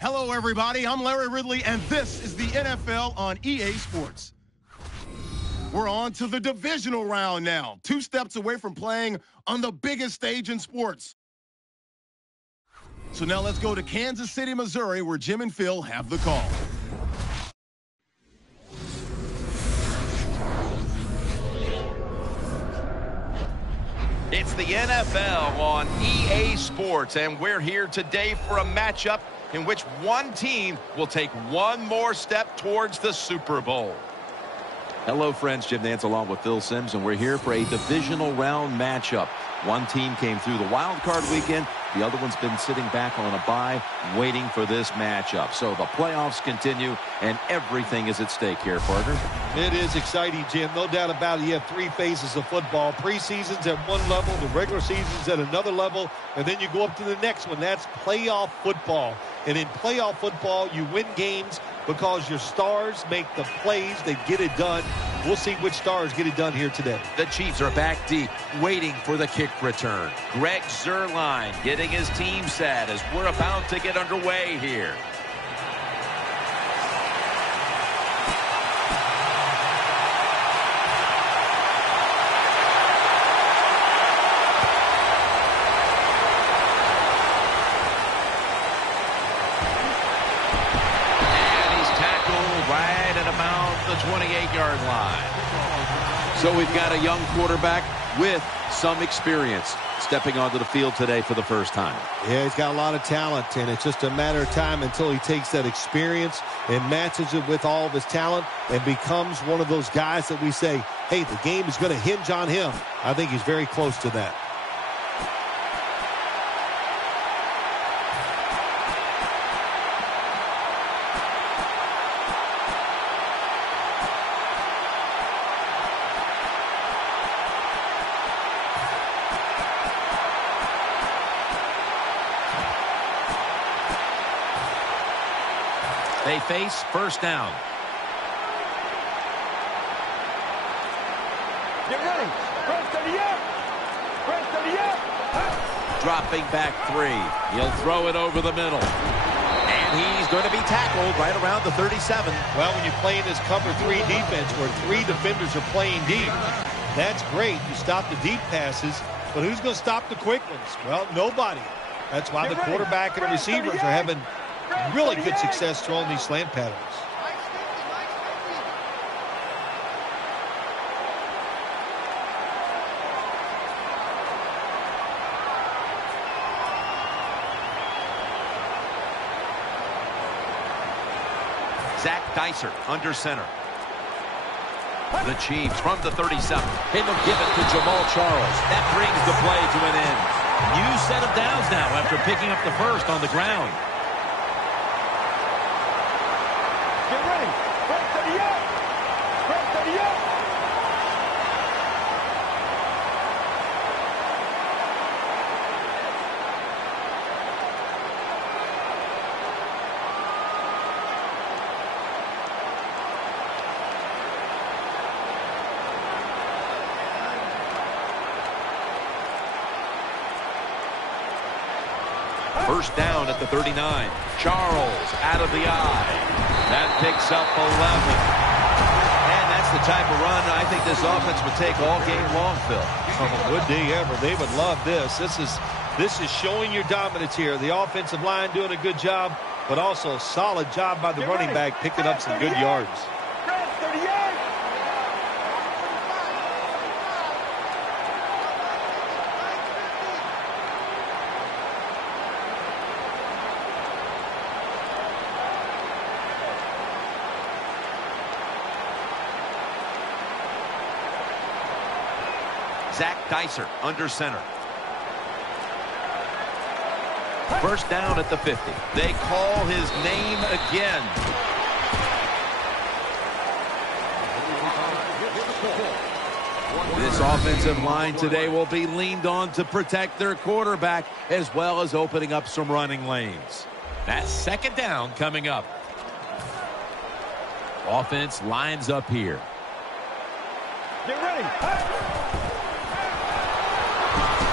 Hello, everybody. I'm Larry Ridley, and this is the NFL on EA Sports. We're on to the divisional round now, 2 steps away from playing on the biggest stage in sports. So now let's go to Kansas City, Missouri, where Jim and Phil have the call. It's the NFL on EA Sports, and we're here today for a matchup in which one team will take one more step towards the Super Bowl. Hello, friends. Jim Nantz along with Phil Simms, and we're here for a divisional round matchup. One team came through the wild card weekend. The other one's been sitting back on a bye, waiting for this matchup. So the playoffs continue, and everything is at stake here, partner. It is exciting, Jim. No doubt about it. You have 3 phases of football. Preseason's at one level, the regular season's at another level, and then you go up to the next one. That's playoff football. And in playoff football, you win games because your stars make the plays that get it done. We'll see which stars get it done here today. The Chiefs are back deep, waiting for the kick return. Greg Zuerlein getting his team set as we're about to get underway here. Right at about the 28-yard line. So we've got a young quarterback with some experience stepping onto the field today for the first time. Yeah, he's got a lot of talent, and it's just a matter of time until he takes that experience and matches it with all of his talent and becomes one of those guys that we say, hey, the game is going to hinge on him. I think he's very close to that. They face first down. Get ready. Press to the up. Press to the up. Dropping back 3. He'll throw it over the middle. And he's going to be tackled right around the 37. Well, when you play in this cover 3 defense where 3 defenders are playing deep, that's great. You stop the deep passes, but who's going to stop the quick ones? Well, nobody. That's why the quarterback and the receivers are having really good success throwing these slant patterns. Zach Dicer under center. The Chiefs from the 37. And they'll give it to Jamal Charles. That brings the play to an end. New set of downs now after picking up the first on the ground. Get ready. Press to the up. Press to the up. First down at the 39. Charles out of the eye. That picks up 11. And that's the type of run I think this offense would take all game long, Phil. Would they ever? They would love this. This is showing your dominance here. The offensive line doing a good job, but also a solid job by the running back picking up some good yards. Zach Dicer under center. First down at the 50. They call his name again. This offensive line today will be leaned on to protect their quarterback as well as opening up some running lanes. That's second down coming up. Offense lines up here. Get ready.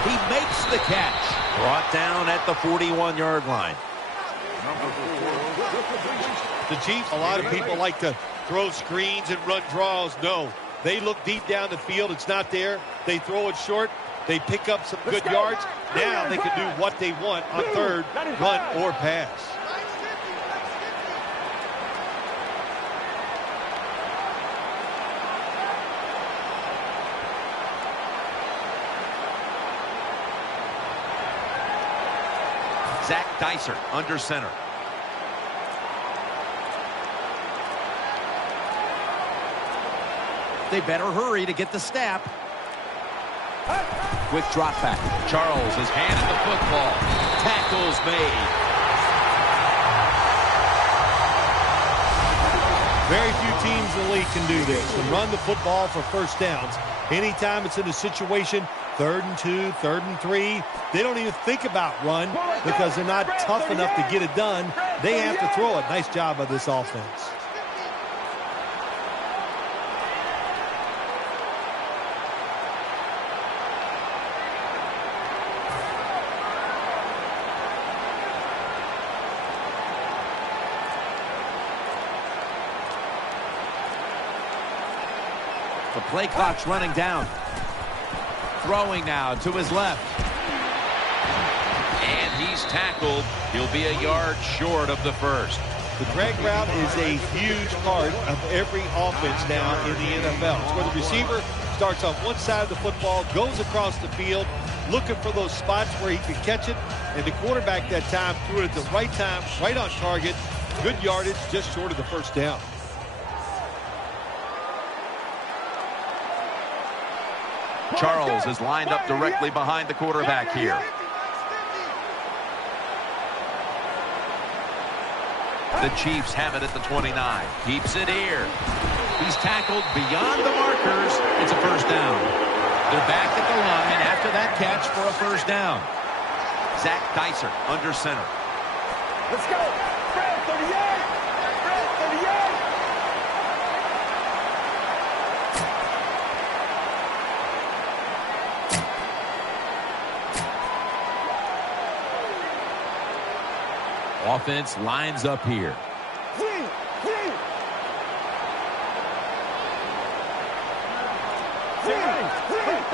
He makes the catch. Brought down at the 41-yard line. The Chiefs, a lot of people like to throw screens and run draws. No, they look deep down the field. It's not there. They throw it short. They pick up some good yards. Now they can do what they want on third, run or pass. Zach Dicer under center. They better hurry to get the snap. Quick drop back. Charles is handed the football. Tackles made. Very few teams in the league can do this and run the football for first downs. Anytime it's in a situation, 3rd and 2, 3rd and 3, they don't even think about run because they're not tough enough to get it done. They have to throw it. Nice job by this offense. The play clock's running down. Throwing now to his left. And he's tackled. He'll be a yard short of the first. The drag route is a huge part of every offense now in the NFL. It's where the receiver starts on one side of the football, goes across the field, looking for those spots where he can catch it, and the quarterback that time threw it at the right time, right on target. Good yardage, just short of the first down. Charles is lined up directly behind the quarterback here. The Chiefs have it at the 29. Keeps it here. He's tackled beyond the markers. It's a first down. They're back at the line after that catch for a first down. Zach Dicer under center. Let's go. Fred, 38. Fred, 38. Offense lines up here.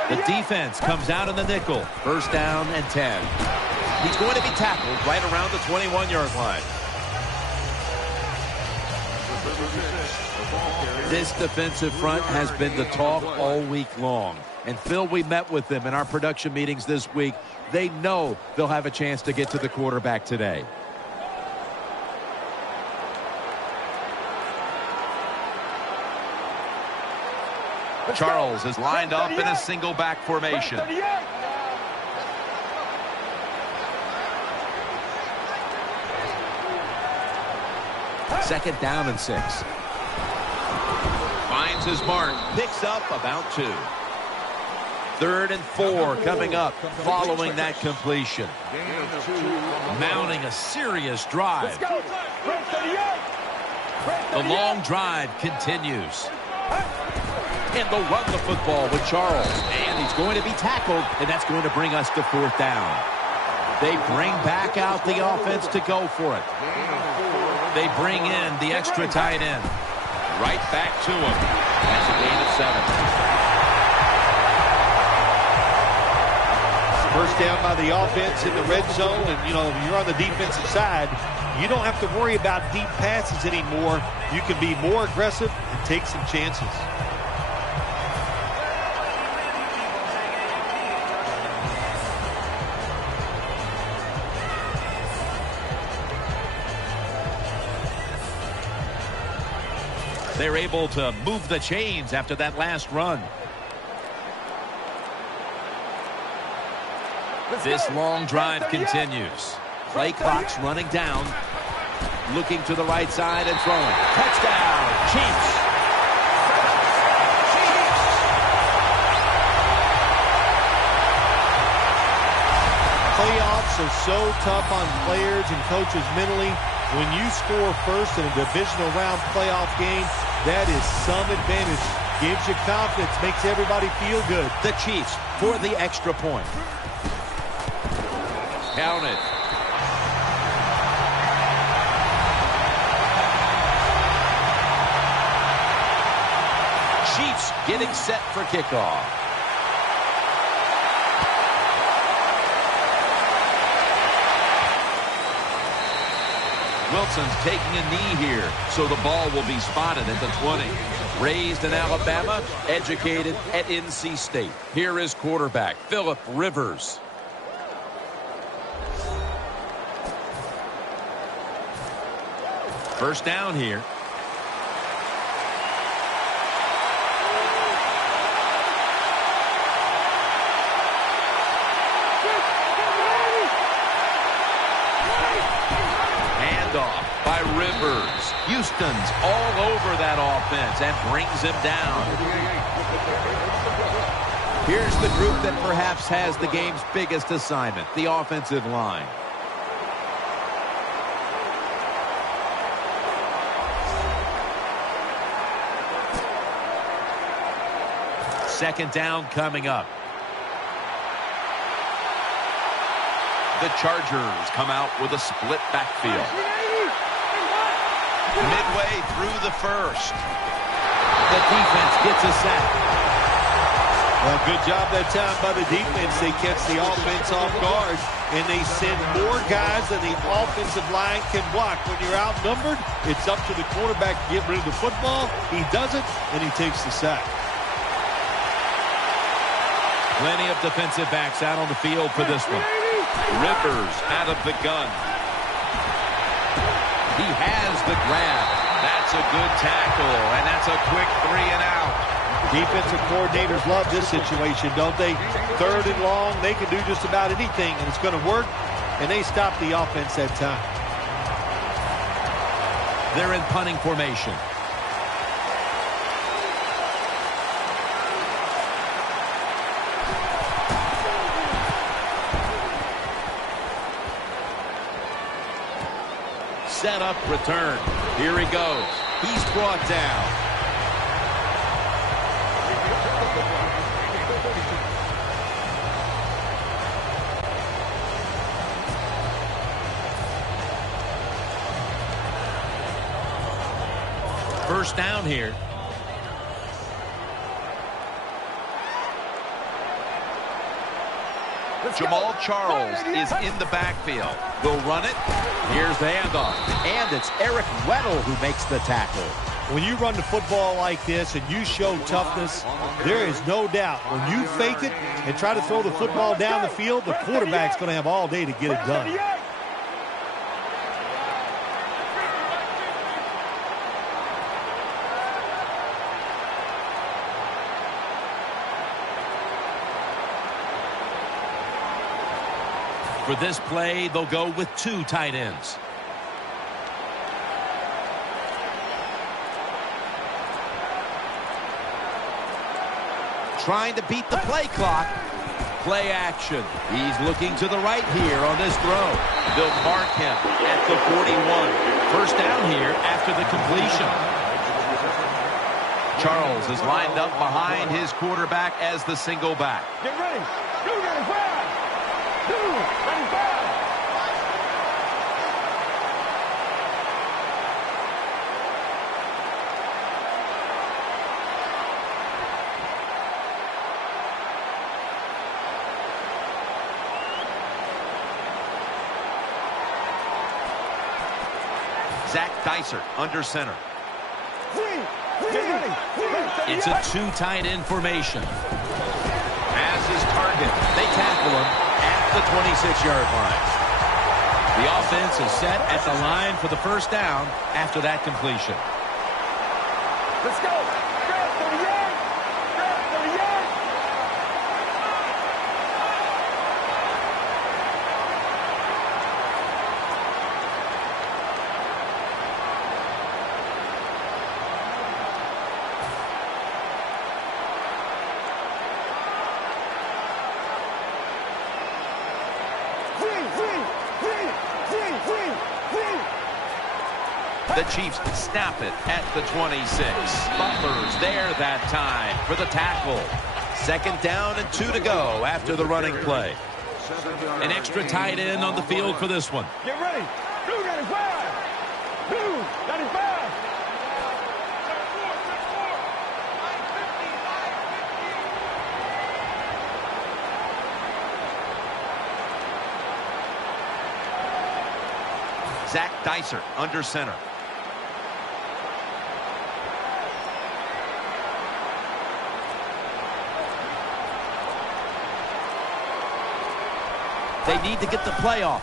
The defense comes out in the nickel. First down and 10. He's going to be tackled right around the 21-yard line. This defensive front has been the talk all week long. And Phil, we met with them in our production meetings this week. They know they'll have a chance to get to the quarterback today. Charles is lined up in a single back formation. Second down and 6. Finds his mark. Picks up about 2. 3rd and 4 coming up following that completion. Mounting a serious drive. The long drive continues. And they'll run the football with Charles. And he's going to be tackled, and that's going to bring us to 4th down. They bring back out the offense to go for it. They bring in the extra tight end. Right back to him. That's a gain of 7. First down by the offense in the red zone. And, you know, if you're on the defensive side, you don't have to worry about deep passes anymore. You can be more aggressive and take some chances. They're able to move the chains after that last run. This long drive continues. Play clock's running down. Looking to the right side and throwing. Touchdown, Chiefs. Playoffs are so tough on players and coaches mentally. When you score first in a divisional round playoff game, that is some advantage. Gives you confidence, makes everybody feel good. The Chiefs for the extra point. Counted. Chiefs getting set for kickoff. Wilson's taking a knee here, so the ball will be spotted at the 20. Raised in Alabama, educated at NC State. Here is quarterback Phillip Rivers. First down here. Handoff by Rivers. Houston's all over that offense and brings him down. Here's the group that perhaps has the game's biggest assignment, the offensive line. Second down coming up. The Chargers come out with a split backfield. Midway through the first. The defense gets a sack. Well, good job that time by the defense. They catch the offense off guard, and they send more guys than the offensive line can block. When you're outnumbered, it's up to the quarterback to get rid of the football. He does it, and he takes the sack. Plenty of defensive backs out on the field for this one. Rivers out of the gun. He has the grab. That's a good tackle, and that's a quick 3 and out. Defensive coordinators love this situation, don't they? Third and long, they can do just about anything, and it's going to work, and they stop the offense that time. They're in punting formation. Set up return. Here he goes. He's brought down. First down here. Jamal Charles is in the backfield. Will run it. Here's the handoff. And it's Eric Weddle who makes the tackle. When you run the football like this and you show toughness, there is no doubt when you fake it and try to throw the football down the field, the quarterback's going to have all day to get it done. For this play, they'll go with 2 tight ends. Trying to beat the play clock. Play action. He's looking to the right here on this throw. They'll mark him at the 41. First down here after the completion. Charles is lined up behind his quarterback as the single back. Get ready. 295. 295. Zach Dyser under center. It's a 2 tight end formation. As his target, they tackle him at the 26-yard line. The offense is set at the line for the first down after that completion. Let's go. Grab 30 yards. Grab 30 yards. The Chiefs snap it at the 26. Butler's there that time for the tackle. Second down and 2 to go after the running play. An extra tight end on the field for this one. Get ready. 295. 295. Zach Dysert under center. They need to get the play off.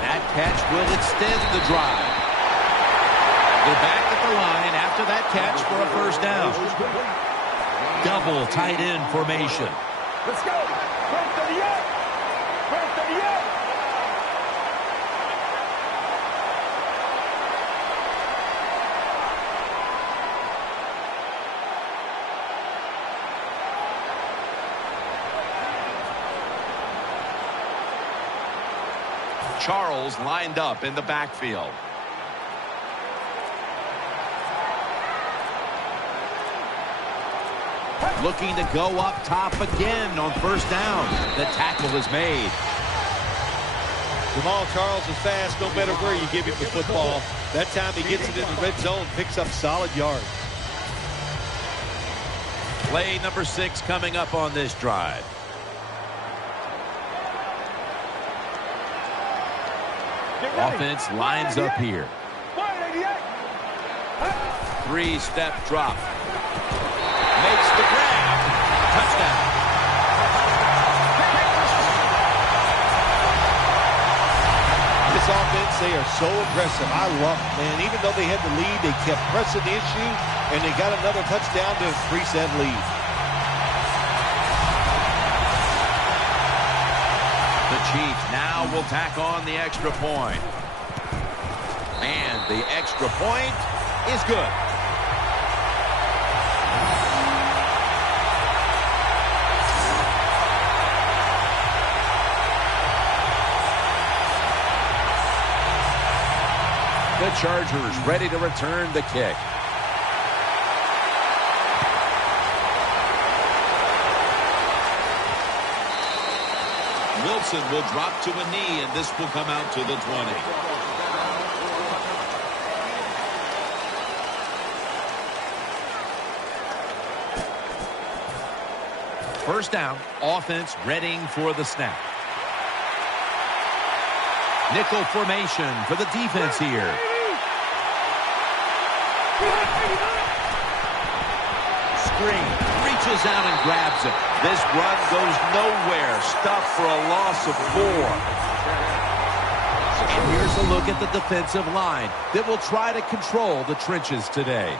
That catch will extend the drive. They're back at the line after that catch for a first down. Double tight end formation. Let's go. First and 8. First and 8. Charles lined up in the backfield. Looking to go up top again on first down. The tackle is made. Jamal Charles is fast no matter where you give him the football. That time he gets it in the red zone, picks up solid yards. Play number 6 coming up on this drive. Offense lines up here. 3-step drop. Makes the grab. Touchdown. This offense, they are so aggressive. I love it, man. Even though they had the lead, they kept pressing the issue, and they got another touchdown to increase that lead. The Chiefs now will tack on the extra point. And the extra point is good. The Chargers ready to return the kick. Wilson will drop to a knee, and this will come out to the 20. First down, offense readying for the snap. Nickel formation for the defense here. Screen, reaches out and grabs it. This run goes nowhere. Stuffed for a loss of 4. And here's a look at the defensive line that will try to control the trenches today.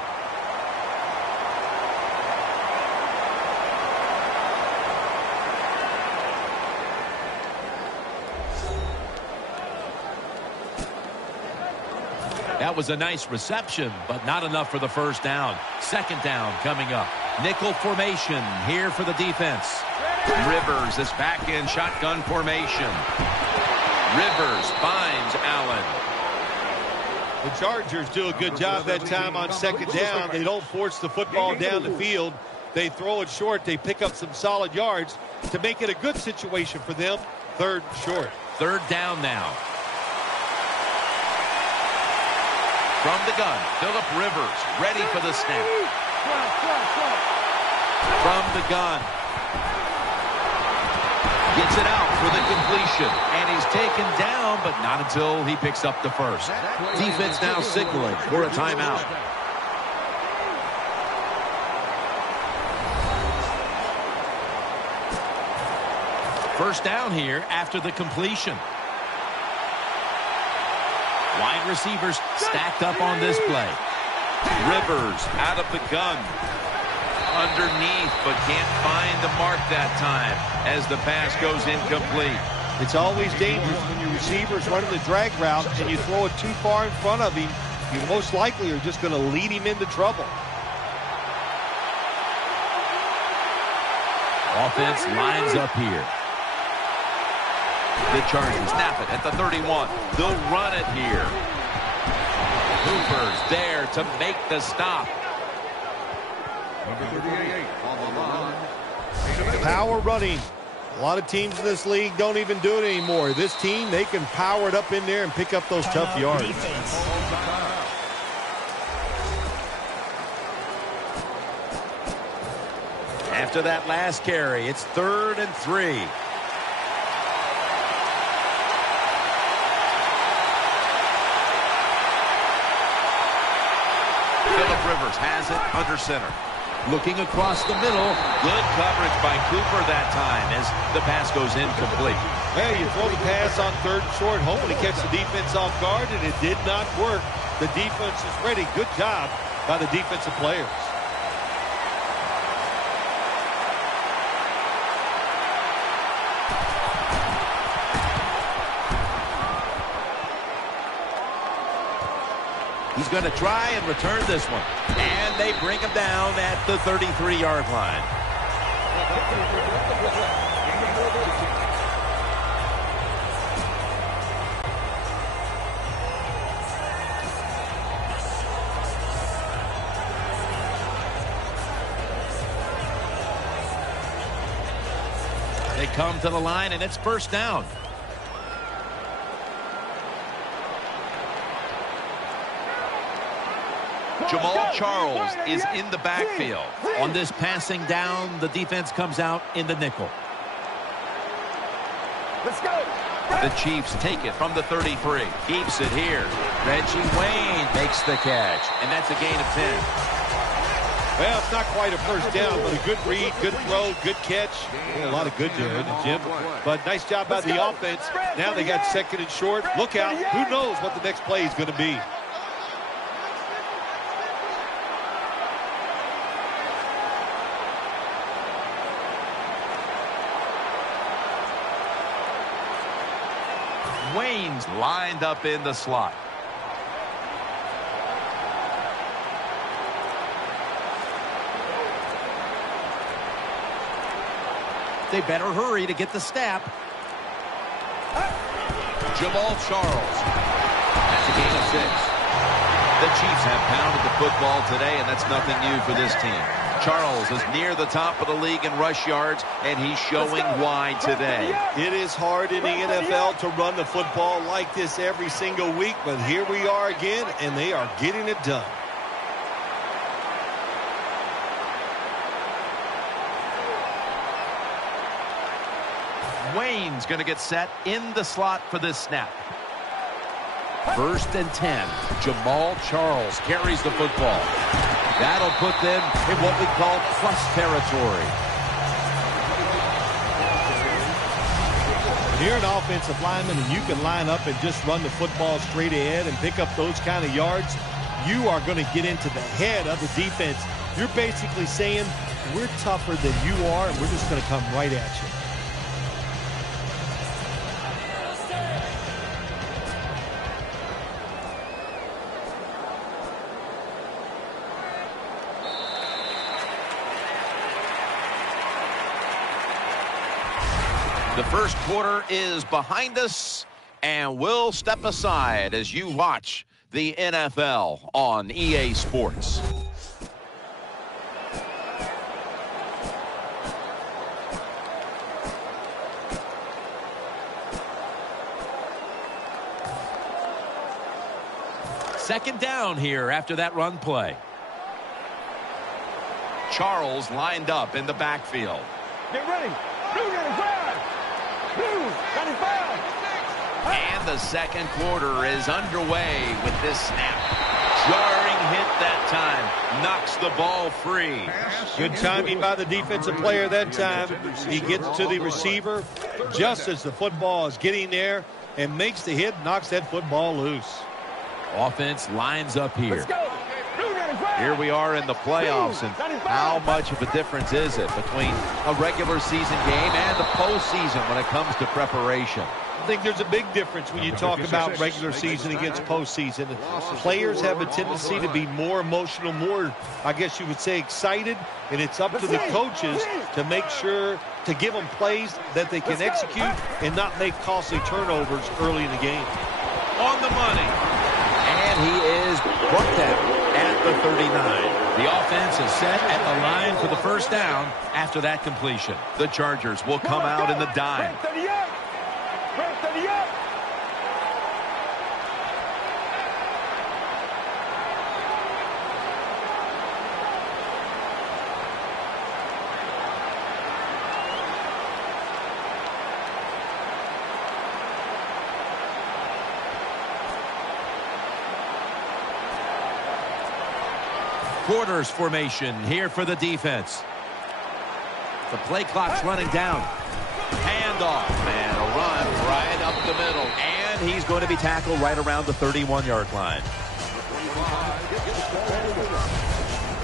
That was a nice reception, but not enough for the first down. Second down coming up. Nickel formation here for the defense. Rivers is back in shotgun formation. Rivers finds Allen. The Chargers do a good job that time on second down. They don't force the football down the field. They throw it short. They pick up some solid yards to make it a good situation for them. Third and short. Third down now. From the gun, Phillip Rivers ready for the snap. From the gun. Gets it out for the completion. And he's taken down, but not until he picks up the first. Defense now signaling for a timeout. First down here after the completion. Wide receivers stacked up on this play. Rivers out of the gun. Underneath, but can't find the mark that time as the pass goes incomplete. It's always dangerous when your receiver's running the drag route and you throw it too far in front of him. You most likely are just going to lead him into trouble. Offense lines up here. The Chargers snap it at the 31. They'll run it here. Hooper's there to make the stop. Number 38 on the line. Power running. A lot of teams in this league don't even do it anymore. This team, they can power it up in there and pick up those tough yards. After that last carry, it's 3rd and 3. Philip Rivers has it under center. Looking across the middle. Good coverage by Cooper that time as the pass goes incomplete. Hey, you throw the pass on 3rd and short, hoping to catch the defense off guard, and it did not work. The defense is ready. Good job by the defensive players. He's going to try and return this one. And they bring him down at the 33-yard line. They come to the line, and it's 1st down. Jamal Charles is in the backfield. On this passing down, the defense comes out in the nickel. Let's go. The Chiefs take it from the 33. Keeps it here. Reggie Wayne makes the catch, and that's a gain of 10. Well, it's not quite a 1st down, but a good read, good throw, good catch. Yeah, a lot of good there, isn't it, Jim? But nice job by the offense. Now they got 2nd and short. Look out. Who knows what the next play is going to be. Wayne's lined up in the slot. They better hurry to get the snap. Jamal Charles. That's a gain of 6. The Chiefs have pounded the football today, and that's nothing new for this team. Charles is near the top of the league in rush yards, and he's showing why today. It is hard in the NFL to run the football like this every single week, but here we are again, and they are getting it done. Wayne's going to get set in the slot for this snap. 1st and 10. Jamal Charles carries the football. That'll put them in what we call plus territory. When you're an offensive lineman and you can line up and just run the football straight ahead and pick up those kind of yards, you are going to get into the head of the defense. You're basically saying, we're tougher than you are, and we're just going to come right at you. The first quarter is behind us, and we'll step aside as you watch the NFL on EA Sports. Second down here after that run play. Charles lined up in the backfield. Get ready. Blue 95. Blue 95. And the second quarter is underway with this snap. Jarring hit that time. Knocks the ball free. Good timing by the defensive player that time. He gets to the receiver just as the football is getting there and makes the hit, knocks that football loose. Offense lines up here. Let's go. Blue 95. Here we are in the playoffs, and how much of a difference is it between a regular season game and the postseason when it comes to preparation? I think there's a big difference when you talk about regular season against postseason. Players have a tendency to be more emotional, more, I guess you would say, excited, and it's up to the coaches to make sure to give them plays that they can execute and not make costly turnovers early in the game. On the money. And he is brought down at the 39. The offense is set at the line for the first down after that completion. The Chargers will come out in the dime. Red 38. Red 38. Quarters formation here for the defense. The play clock's running down. Handoff, and a run right up the middle. And he's going to be tackled right around the 31-yard line.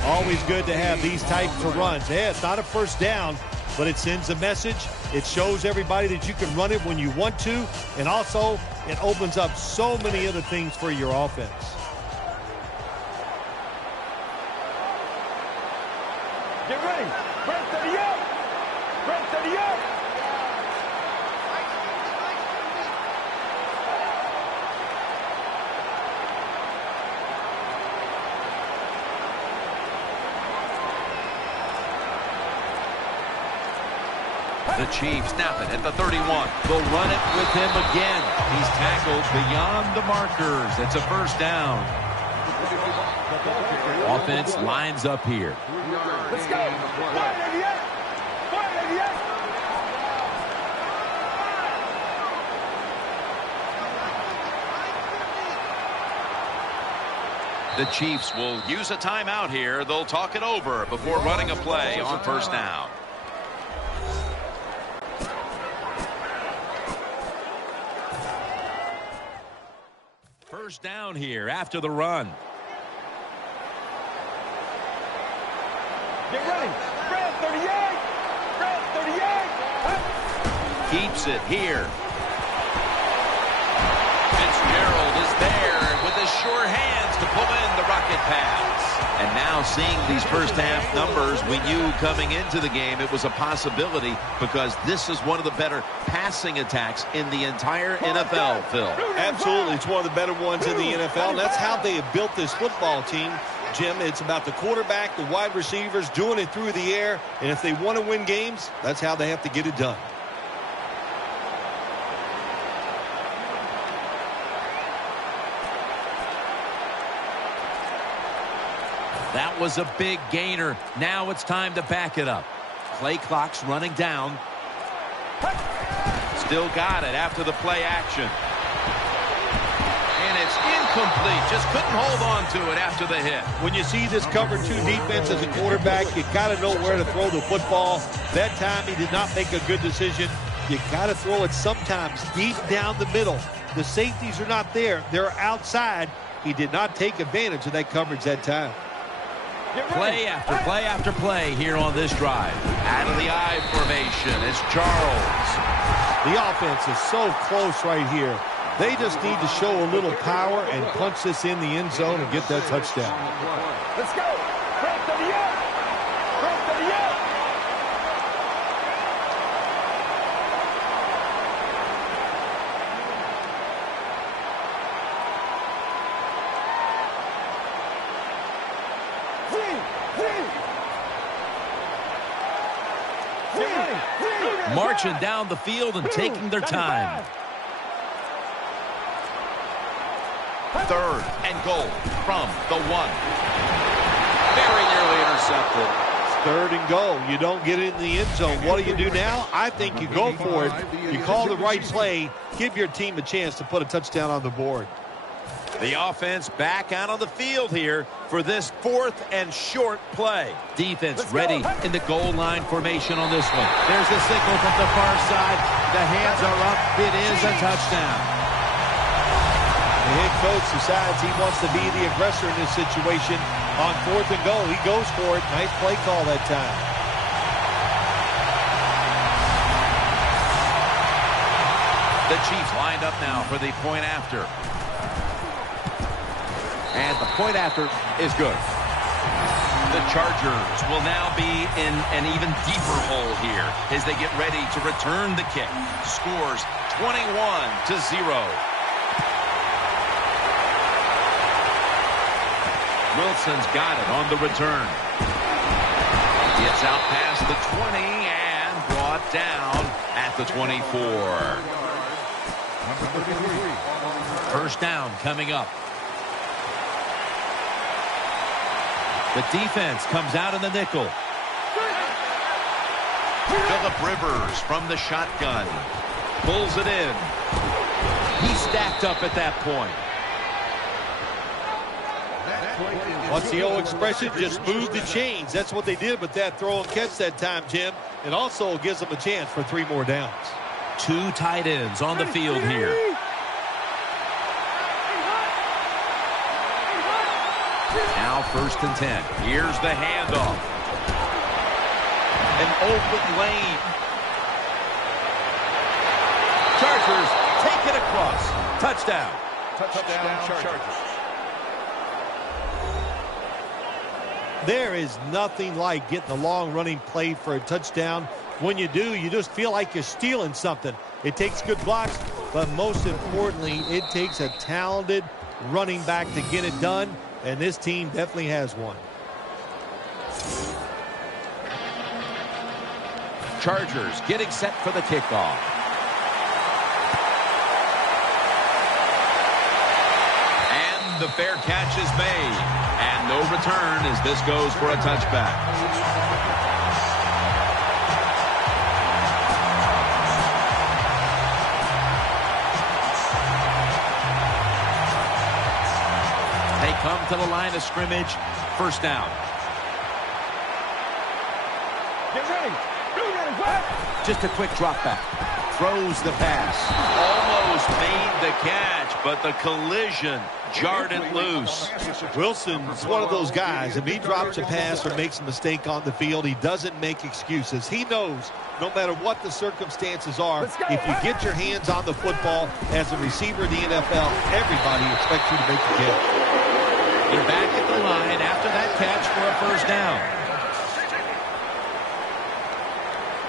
Always good to have these types of runs. Yeah, it's not a first down, but it sends a message. It shows everybody that you can run it when you want to, and also it opens up so many other things for your offense. Get ready. Press 38. Press 38. The Chiefs snap it at the 31. They'll run it with him again. He's tackled beyond the markers. It's a first down. Offense lines up here. Let's go. 488. 488. The Chiefs will use a timeout here. They'll talk it over before running a play on first down. First down here after the run. Get ready. Spread 38. Spread 38. Keeps it here. Fitzgerald is there with his sure hands to pull in the rocket pass. And now seeing these first half numbers, we knew coming into the game it was a possibility because this is one of the better passing attacks in the entire NFL, Phil. Absolutely. It's one of the better ones in the NFL. And that's how they have built this football team, Jim. It's about the quarterback, the wide receivers doing it through the air. And if they want to win games, that's how they have to get it done. That was a big gainer. Now it's time to back it up. Play clock's running down. Still got it after the play action. And it's incomplete. Just couldn't hold on to it after the hit. When you see this cover two defense as a quarterback, you got to know where to throw the football. That time he did not make a good decision. You got to throw it sometimes deep down the middle. The safeties are not there. They're outside. He did not take advantage of that coverage that time. Play after play after play here on this drive. Out of the I formation, it's Charles. The offense is so close right here. They just need to show a little power and punch this in the end zone and get that touchdown. Let's go. Press 38. Press 38. Marching down the field and taking their time. Third and goal from the 1. Very nearly intercepted. Third and goal. You don't get it in the end zone. What do you do now? I think you go for it. You call the right play. Give your team a chance to put a touchdown on the board. The offense back out on the field here for this 4th and short play. Defense ready in the goal line formation on this one. There's the signal from the far side. The hands are up. It is a touchdown. The head coach decides he wants to be the aggressor in this situation. On 4th and goal, he goes for it. Nice play call that time. The Chiefs lined up now for the point after. And the point after is good. The Chargers will now be in an even deeper hole here as they get ready to return the kick. Scores 21-0. Wilson's got it on the return. Gets out past the 20 and brought down at the 24. First down coming up. The defense comes out in the nickel. Phillip Rivers from the shotgun. Pulls it in. He's stacked up at that point. What's the old expression? Just move the chains. That's what they did with that throw and catch that time, Jim. It also gives them a chance for 3 more downs. 2 tight ends on the field here. Now 1st and 10. Here's the handoff. An open lane. Chargers take it across. Touchdown. Touchdown Chargers. There is nothing like getting a long running play for a touchdown. When you do, you just feel like you're stealing something. It takes good blocks, but most importantly, it takes a talented running back to get it done, and this team definitely has one. Chargers getting set for the kickoff. And the fair catch is made. And no return as this goes for a touchback. They come to the line of scrimmage. 1st down. Get ready. Just a quick drop back. Throws the pass. Almost made the catch, but the collision jarred it loose. Wilson's one of those guys. If he drops a pass or makes a mistake on the field, he doesn't make excuses. He knows no matter what the circumstances are, if you get your hands on the football as a receiver in the NFL, everybody expects you to make the catch. They're back at the line after that catch for a 1st down.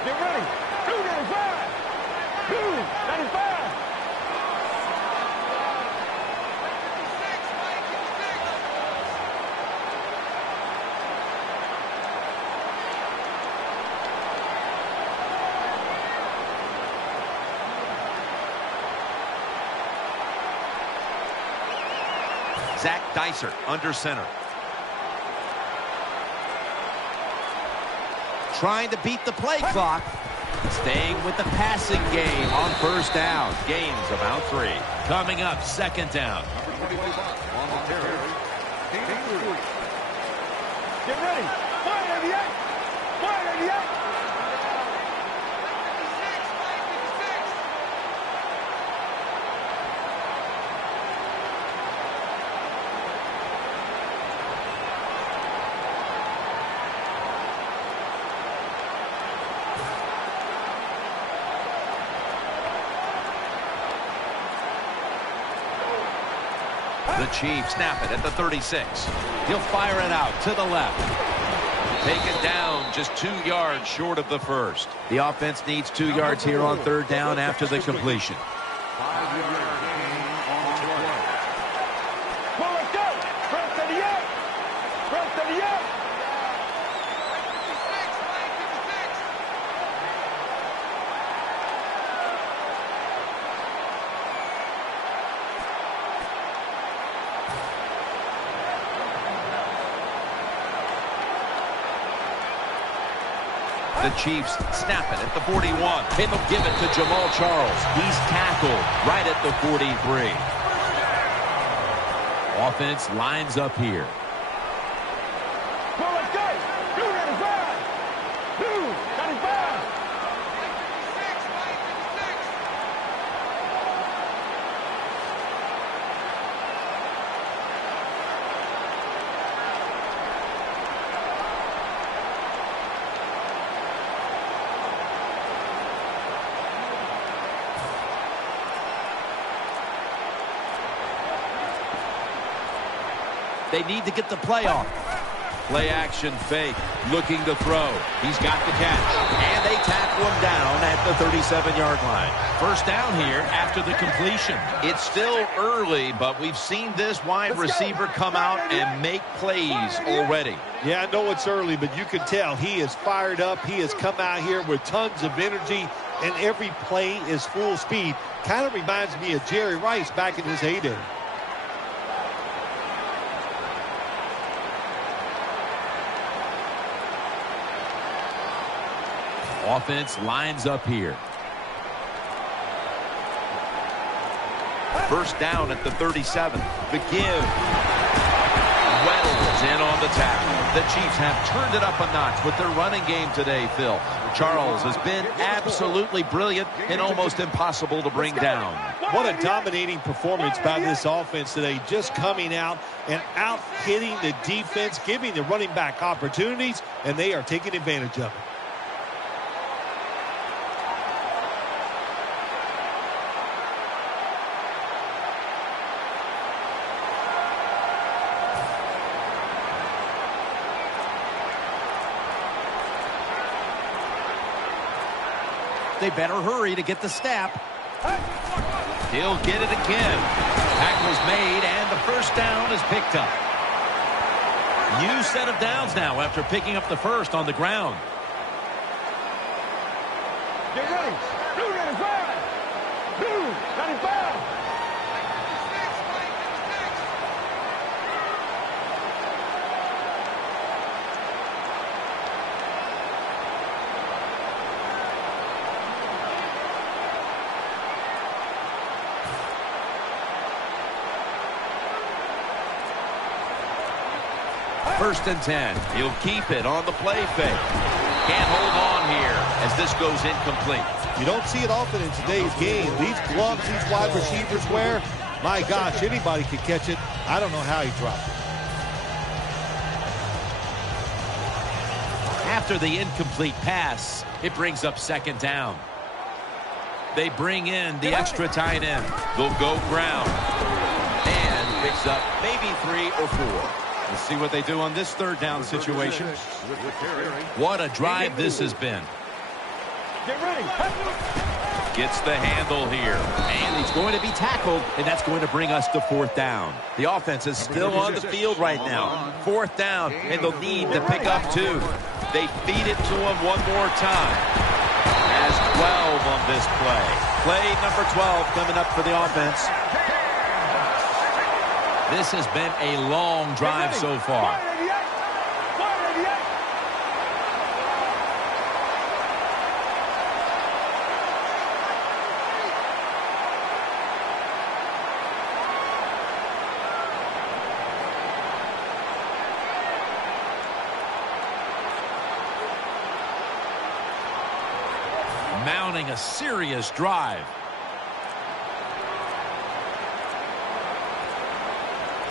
Get ready. 295. 295. Zach Dicer under center. Trying to beat the play clock. Staying with the passing game on 1st down. Gains about 3. Coming up, 2nd down. Get ready. 188. 188. The Chiefs snap it at the 36. He'll fire it out to the left. Taken down just 2 yards short of the 1st. The offense needs 2 yards here on 3rd down after the completion. Well, let's go. 138. 138. The Chiefs snap it at the 41. They'll give it to Jamal Charles. He's tackled right at the 43. Offense lines up here. Well, let's go. 295. 295. They need to get the play off. Play action fake. Looking to throw. He's got the catch. And they tackle him down at the 37-yard line. 1st down here after the completion. It's still early, but we've seen this wide receiver come out and make plays already. Yeah, I know it's early, but you can tell he is fired up. He has come out here with tons of energy, and every play is full speed. Kind of reminds me of Jerry Rice back in his heyday. Offense lines up here. 1st down at the 37. The give. Well in on the tackle. The Chiefs have turned it up a notch with their running game today, Phil. Charles has been absolutely brilliant and almost impossible to bring down. What a dominating performance by this offense today. Just coming out and out-hitting the defense, giving the running back opportunities, and they are taking advantage of it. They better hurry to get the snap. He'll get it again. Tackle's made, and the first down is picked up. New set of downs now after picking up the first on the ground. Get ready. 295. 295. First and 10. He'll keep it on the play fake. Can't hold on here as this goes incomplete. You don't see it often in today's game. These gloves these wide receivers wear, my gosh, anybody could catch it. I don't know how he dropped it. After the incomplete pass, it brings up second down. They bring in the extra tight end. They'll go ground. And picks up maybe 3 or 4. Let's see what they do on this third down situation. What a drive this has been. Get ready. Gets the handle here. And he's going to be tackled, and that's going to bring us to fourth down. The offense is still on the field right now. Fourth down, and they'll need to pick up 2. They feed it to him one more time. Has 12 on this play. Play number 12 coming up for the offense. This has been a long drive so far. Mounting a serious drive.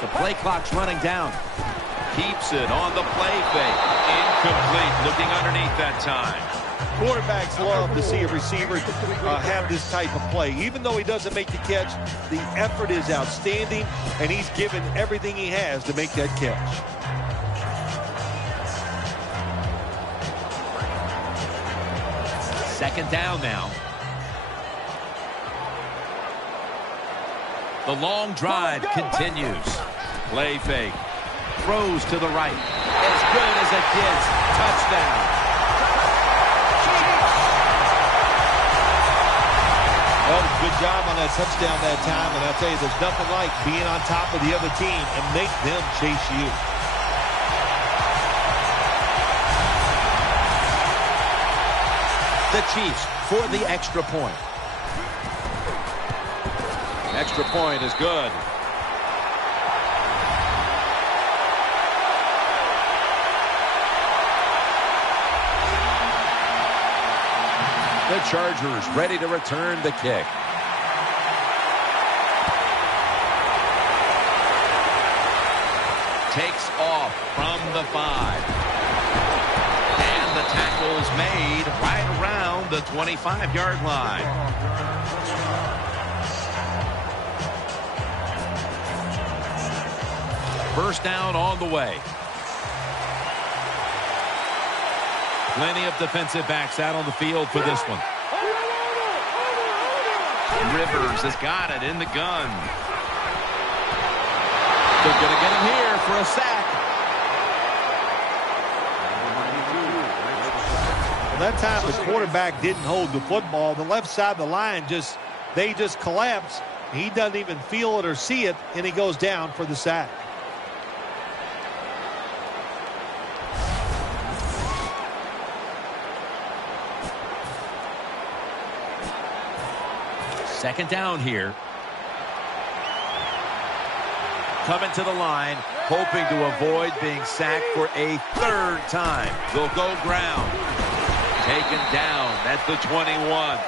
The play clock's running down. Keeps it on the play fake. Incomplete. Looking underneath that time. Quarterbacks love to see a receiver have this type of play. Even though he doesn't make the catch, the effort is outstanding, and he's given everything he has to make that catch. Second down now. The long drive continues. Play fake. Throws to the right. As good as it gets. Touchdown. Well, good job on that touchdown that time. And I'll tell you, there's nothing like being on top of the other team and make them chase you. The Chiefs for the extra point. Extra point is good. The Chargers ready to return the kick. Takes off from the 5. And the tackle's made right around the 25-yard line. First down on the way. Plenty of defensive backs out on the field for this one. Rivers has got it in the gun. They're going to get him here for a sack. Well, that time the quarterback didn't hold the football. The left side of the line they just collapse. He doesn't even feel it or see it, and he goes down for the sack. Second down here. Coming to the line, hoping to avoid being sacked for a third time. They'll go ground. Taken down at the 21.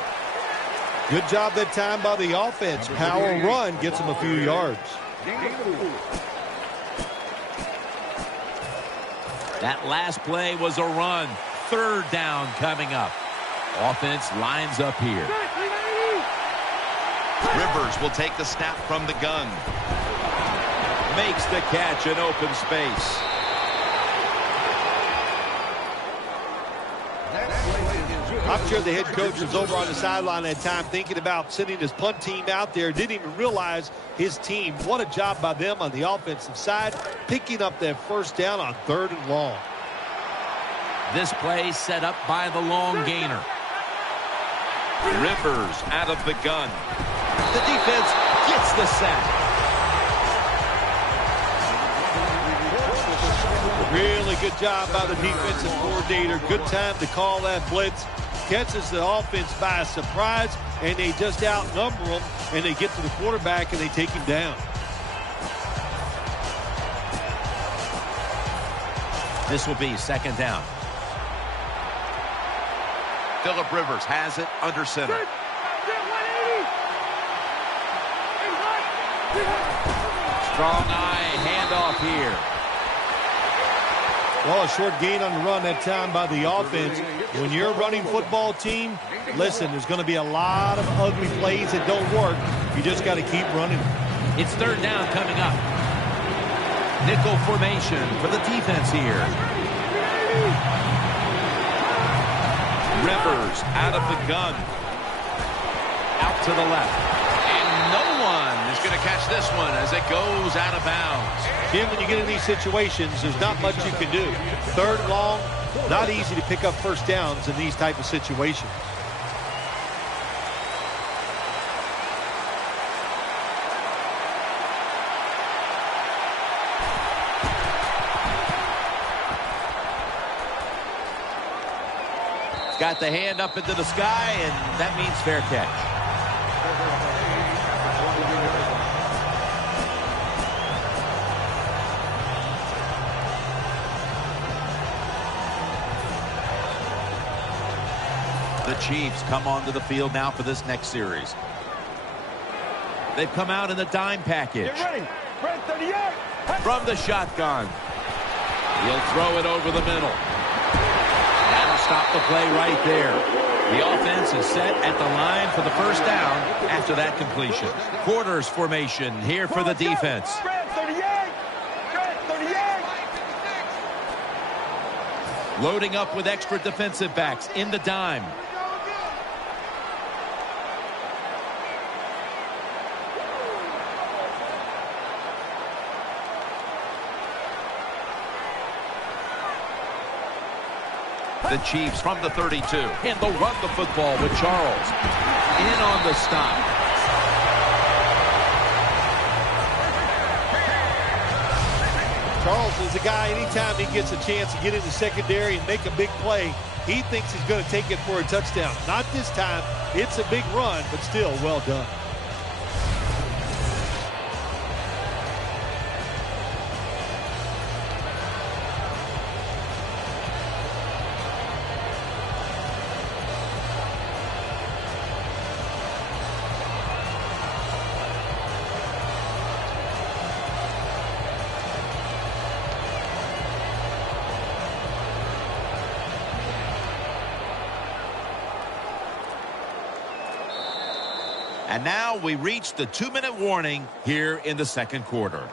Good job that time by the offense. Power run gets them a few yards. That last play was a run. Third down coming up. Offense lines up here. Rivers will take the snap from the gun. Makes the catch in open space. I'm sure the head coach was over on the sideline at that time thinking about sending his punt team out there. Didn't even realize his team. What a job by them on the offensive side, picking up that first down on 3rd and long. This play set up by the long gainer. Rivers out of the gun. The defense gets the sack. Really good job by the defensive coordinator. Good time to call that blitz. Catches the offense by surprise, and they just outnumber them, and they get to the quarterback, and they take him down. This will be 2nd down. Phillip Rivers has it under center. Strong eye handoff here. Well, a short gain on the run that time by the offense. When you're a running football team, listen, there's going to be a lot of ugly plays that don't work. You just got to keep running. It's 3rd down coming up. Nickel formation for the defense here. Rivers out of the gun. Out to the left. And no one is going to catch this one as it goes out of bounds. Jim, when you get in these situations, there's not much you can do. 3rd and long, not easy to pick up first downs in these type of situations. Got the hand up into the sky, and that means fair catch. The Chiefs come onto the field now for this next series. They've come out in the dime package. Get ready. Red 38. From the shotgun. He'll throw it over the middle. That'll stop the play right there. The offense is set at the line for the first down after that completion. Quarters formation here for the defense. Red 38. Red 38. Loading up with extra defensive backs in the dime. The Chiefs from the 32. And they'll run the football with Charles. In on the stop. Charles is a guy, anytime he gets a chance to get in the secondary and make a big play, he thinks he's going to take it for a touchdown. Not this time. It's a big run, but still well done. And now we reach the 2-minute warning here in the 2nd quarter.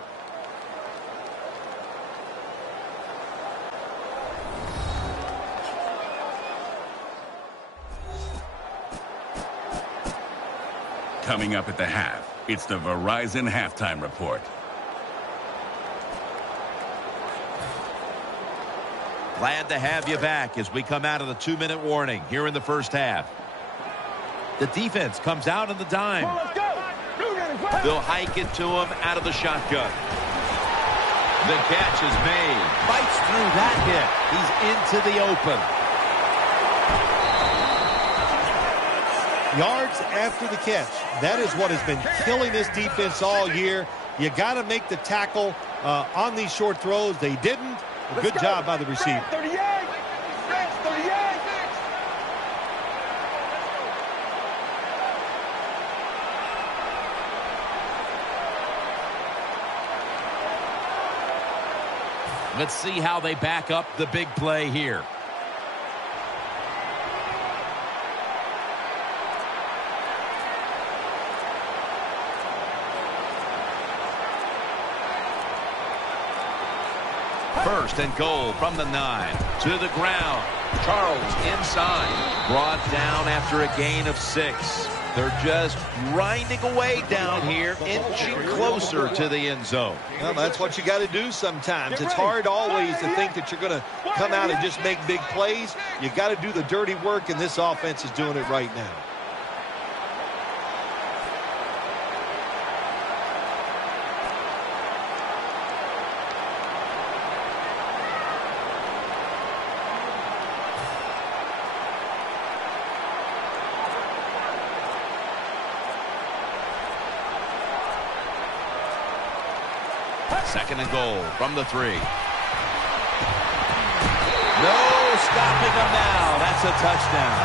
Coming up at the half, it's the Verizon Halftime Report. Glad to have you back as we come out of the 2-minute warning here in the first half. The defense comes out in the dime. They'll hike it to him out of the shotgun. The catch is made. Fights through that hit. He's into the open. yards after the catch. That is what has been killing this defense all year. You got to make the tackle on these short throws. They didn't. Good job by the receiver. 38. 38. Let's see how they back up the big play here. First and goal from the 9. To the ground. Charles inside. Brought down after a gain of 6. They're just grinding away down here, inching closer to the end zone. Well, that's what you got to do sometimes. It's hard always to think that you're going to come out and just make big plays. You got to do the dirty work, and this offense is doing it right now. Second and goal from the 3. No stopping them now. That's a touchdown.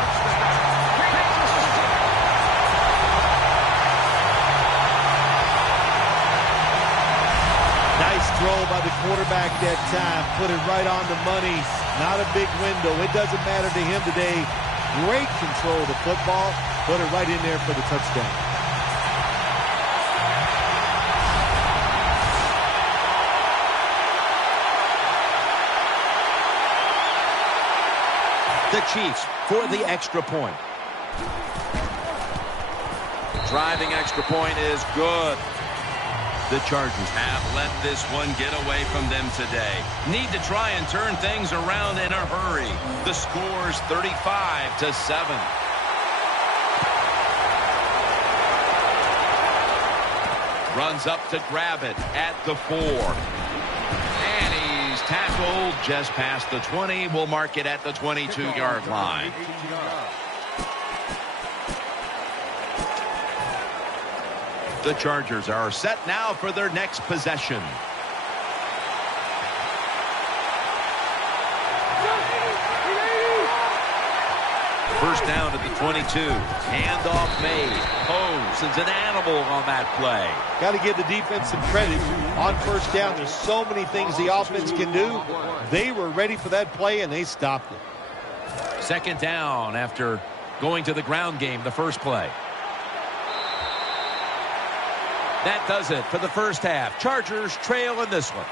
Nice throw by the quarterback that time. Put it right on the money. Not a big window. It doesn't matter to him today. Great control of the football. Put it right in there for the touchdown. The Chiefs for the extra point. Driving extra point is good. The Chargers have let this one get away from them today. Need to try and turn things around in a hurry. The score's 35-7. Runs up to grab it at the 4. And he's tackled just past the 20. We'll mark it at the 22-yard line. The Chargers are set now for their next possession. First down at the 22. Handoff made. Poston's an animal on that play. Got to give the defense some credit. On first down, there's so many things the offense can do. They were ready for that play, and they stopped it. Second down after going to the ground game the first play. That does it for the first half. Chargers trail in this one.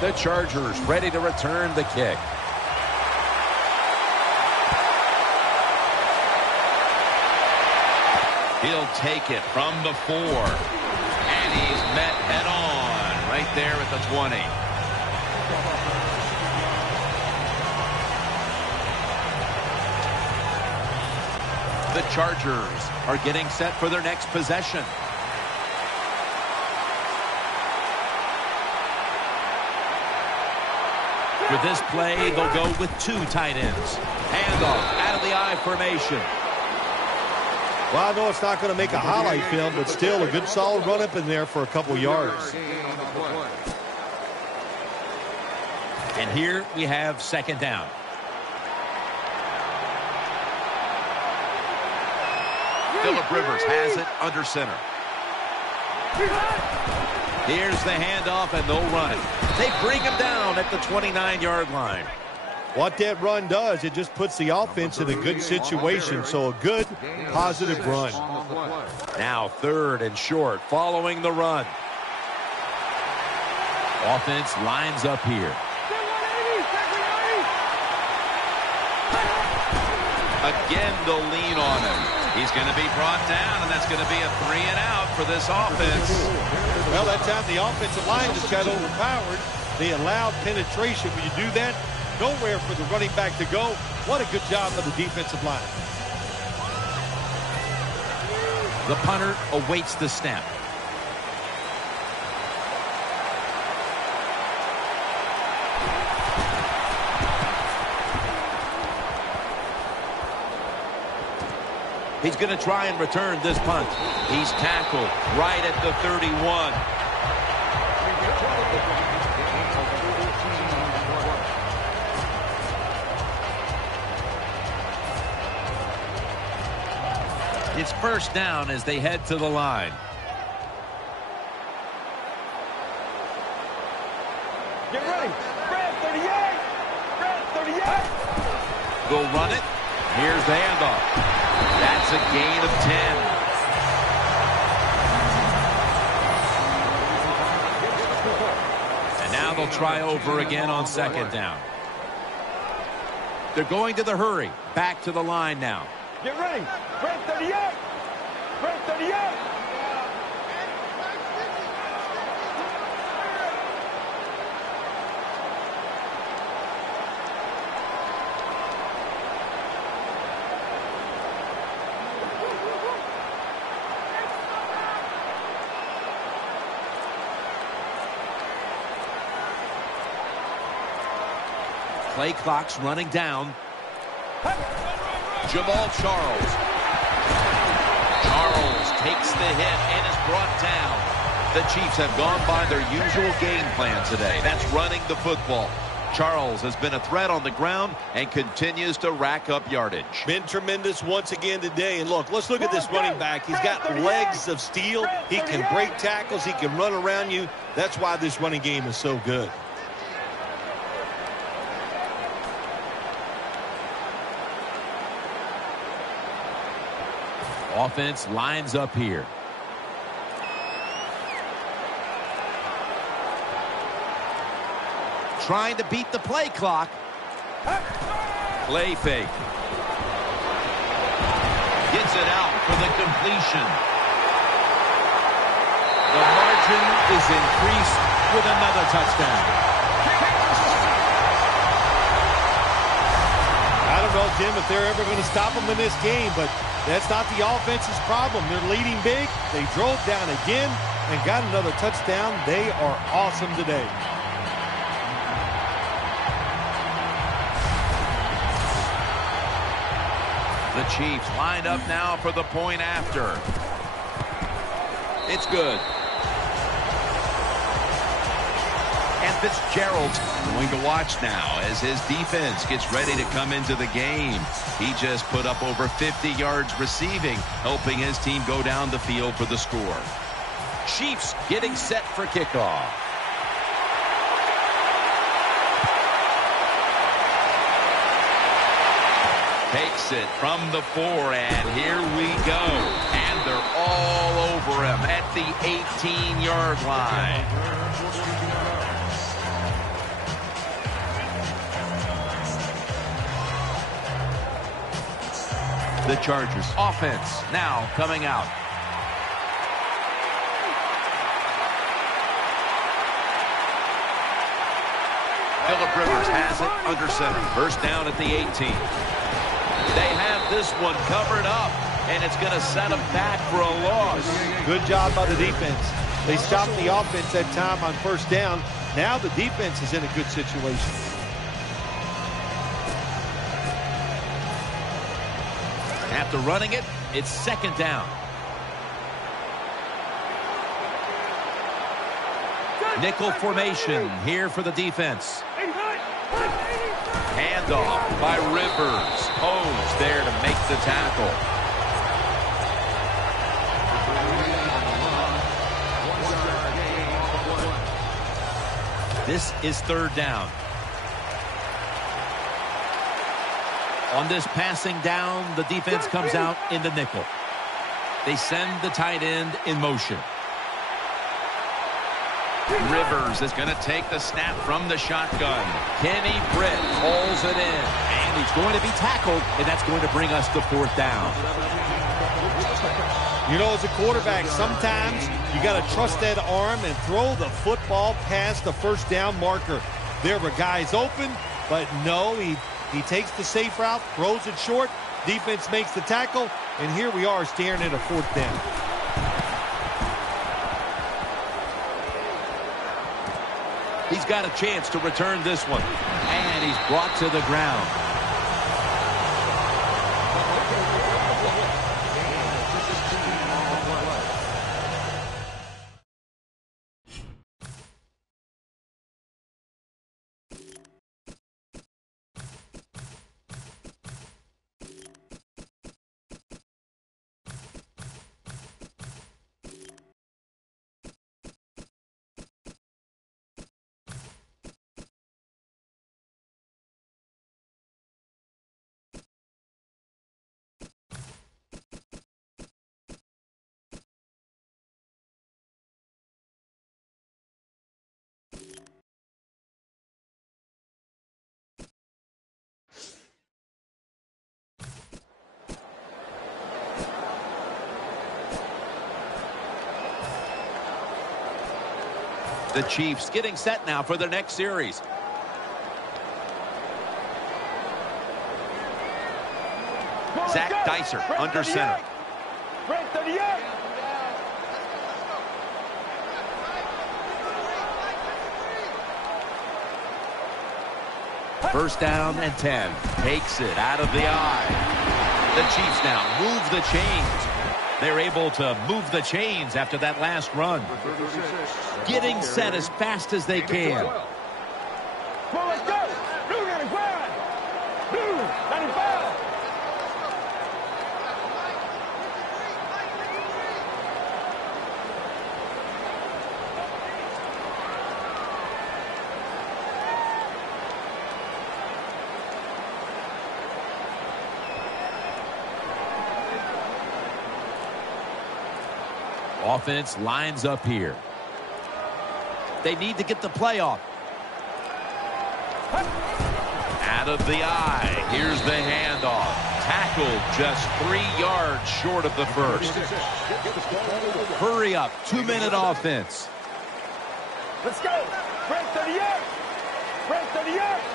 The Chargers ready to return the kick. He'll take it from the 4. And he's met head on right there at the 20. The Chargers are getting set for their next possession. For this play, they'll go with 2 tight ends. Handoff out of the I formation. Well, I know it's not going to make a highlight film, but still a good solid run up in there for a couple yards. And here we have second down. Phillip Rivers has it under center. Here's the handoff, and they'll run it. They bring him down at the 29-yard line. What that run does, it just puts the offense in a good situation. So a good, positive run. Now third and short following the run. Offense lines up here. Again, they'll lean on him. He's going to be brought down, and that's going to be a 3 and out for this offense. Well, that time the offensive line just got overpowered. They allowed penetration. When you do that, nowhere for the running back to go. What a good job of the defensive line. The punter awaits the snap. He's going to try and return this punt. He's tackled right at the 31. It's first down as they head to the line. Get ready. Red 38. Red 38. They'll run it. Here's the handoff. That's a gain of 10. And now they'll try over again on second down. They're going to the hurry. Back to the line now. Get ready. Red 38. Red 38. Play clock's running down. Jamal Charles. Charles takes the hit and is brought down. The Chiefs have gone by their usual game plan today. That's running the football. Charles has been a threat on the ground and continues to rack up yardage. Been tremendous once again today. And look, let's look at this running back. He's got legs of steel. He can break tackles. He can run around you. That's why this running game is so good. Offense lines up here. Trying to beat the play clock. Play fake. Gets it out for the completion. The margin is increased with another touchdown. I don't know, Jim, if they're ever going to stop them in this game, but that's not the offense's problem. They're leading big. They drove down again and got another touchdown. They are awesome today. The Chiefs lined up now for the point after. It's good. And Fitzgerald's going to watch now as his defense gets ready to come into the game. He just put up over 50 yards receiving, helping his team go down the field for the score. Chiefs getting set for kickoff. Takes it from the 4, and here we go. And they're all over him at the 18-yard line. The Chargers offense now coming out. Phillip Rivers has it under center. First down at the 18. They have this one covered up, and it's going to set them back for a loss. Good job by the defense. They stopped the offense that time on first down. Now the defense is in a good situation. After running it, it's second down. Nickel formation here for the defense. Handoff by Rivers. Hose there to make the tackle. This is third down. On this passing down, the defense comes out in the nickel. They send the tight end in motion. Rivers is going to take the snap from the shotgun. Kenny Britt pulls it in, and he's going to be tackled, and that's going to bring us to fourth down. You know, as a quarterback, sometimes you got to trust that arm and throw the football past the first down marker. There were guys open, but no, he takes the safe route, throws it short, defense makes the tackle, and here we are staring at a fourth down. He's got a chance to return this one, and he's brought to the ground. The Chiefs getting set now for their next series. Zach Dicer under center. First down and 10. Takes it out of the eye. The Chiefs now move the chains. They're able to move the chains after that last run. Getting set as fast as they can. Well, let's go. Blue got a grind. Blue 95. Offense lines up here. They need to get the play off. Out of the eye. Here's the handoff. Tackled just 3 yards short of the first. Hurry up. 2-minute offense. Let's go. Red 38. Red 38.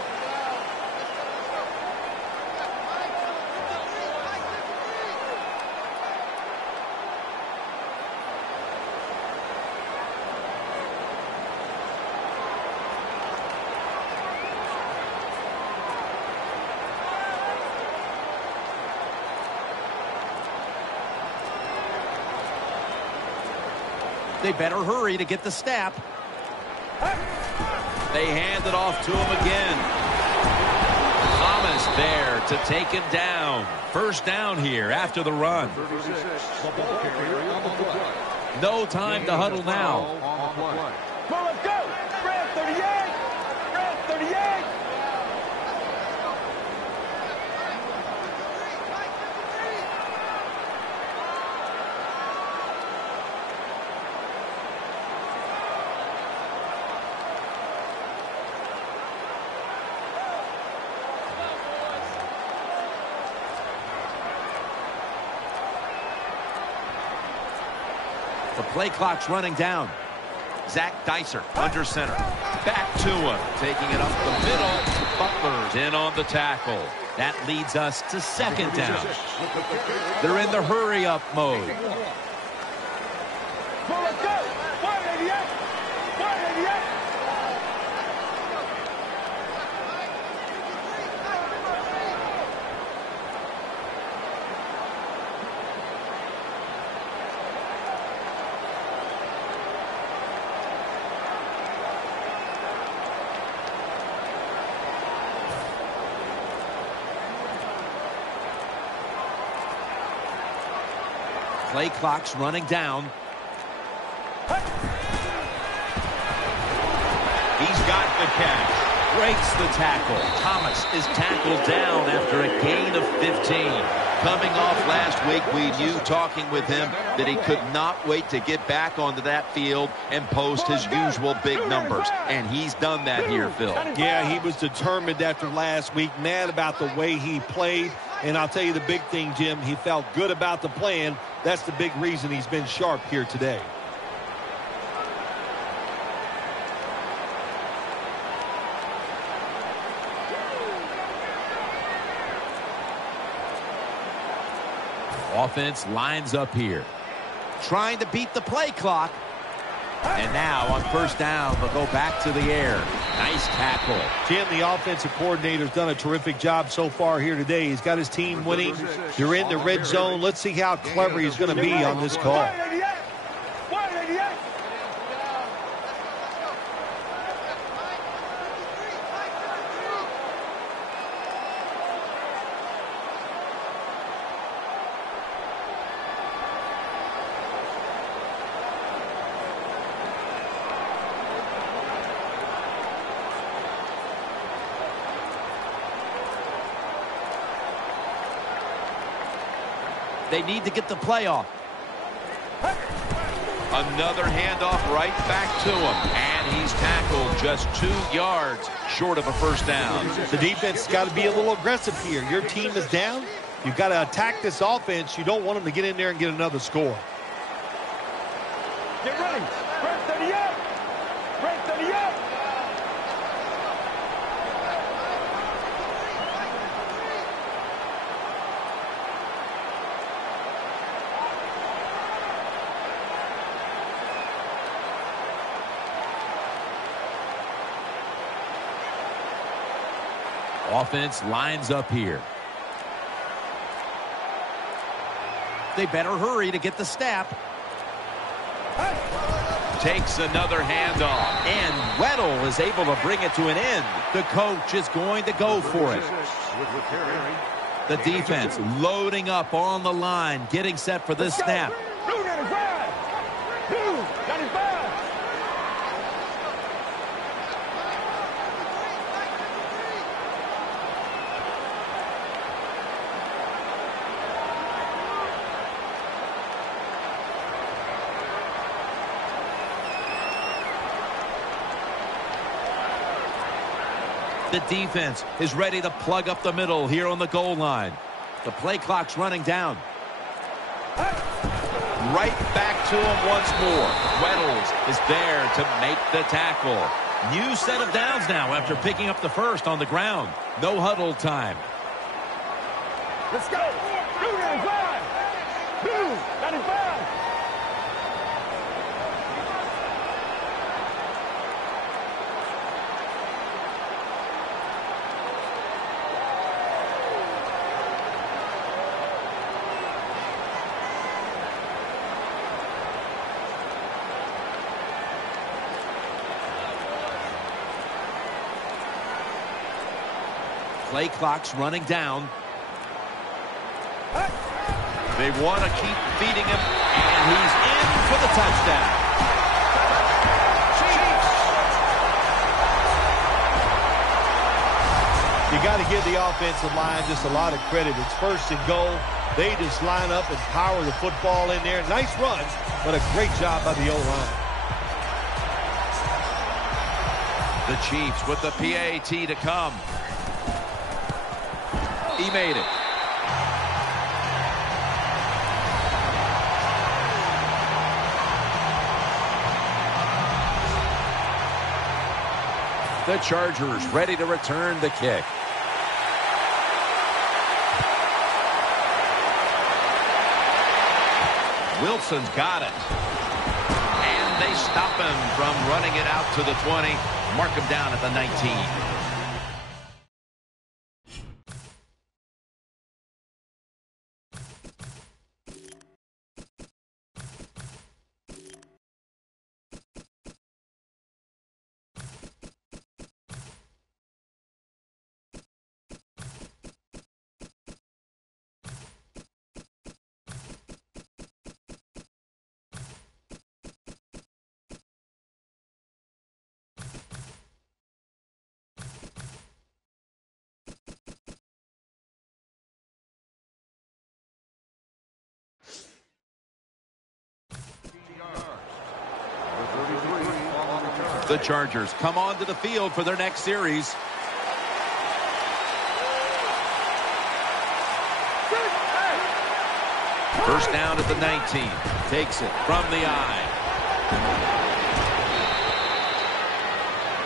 They better hurry to get the snap. They hand it off to him again. Thomas there to take him down. First down here after the run. No time to huddle now. Well, let's go. Red 38. Red 38. The play clock's running down. Zach Dicer under center. Back to him. Taking it up the middle. Butler's in on the tackle. That leads us to second down. They're in the hurry-up mode. Well, let's go. 188. 188. Play clock's running down. He's got the catch. Breaks the tackle. Thomas is tackled down after a gain of 15. Coming off last week, we knew talking with him that he could not wait to get back onto that field and post his usual big numbers. And he's done that here, Phil. Yeah, he was determined after last week, mad about the way he played. And I'll tell you the big thing, Jim, he felt good about the plan. That's the big reason he's been sharp here today. Offense lines up here. Trying to beat the play clock. And now on first down, they'll go back to the air. Nice tackle. Jim, the offensive coordinator's done a terrific job so far here today. He's got his team winning. You're in the red zone. Let's see how clever he's going to be on this call. 188. 188. They need to get the play off. Another handoff right back to him. And he's tackled just 2 yards short of a first down. The defense has got to be a little aggressive here. Your team is down. You've got to attack this offense. You don't want them to get in there and get another score. Get ready. Red 38. Break to the yoke. Offense lines up here. They better hurry to get the snap. Takes another handoff. And Weddle is able to bring it to an end. The coach is going to go for it. The defense loading up on the line, getting set for this snap. Blue 95. Blue 95. The defense is ready to plug up the middle here on the goal line. The play clock's running down. Right back to him once more. Weddles is there to make the tackle. New set of downs now after picking up the first on the ground. No huddle time. Let's go. Blue 95. Blue 95. Play clock's running down. They want to keep feeding him, and he's in for the touchdown. You got to give the offensive line just a lot of credit. It's first and goal. They just line up and power the football in there. Nice run, but a great job by the O-line. The Chiefs with the PAT to come. He made it. The Chargers ready to return the kick. Wilson's got it. And they stop him from running it out to the 20. Mark him down at the 19. The Chargers come onto the field for their next series. First down at the 19. Takes it from the eye.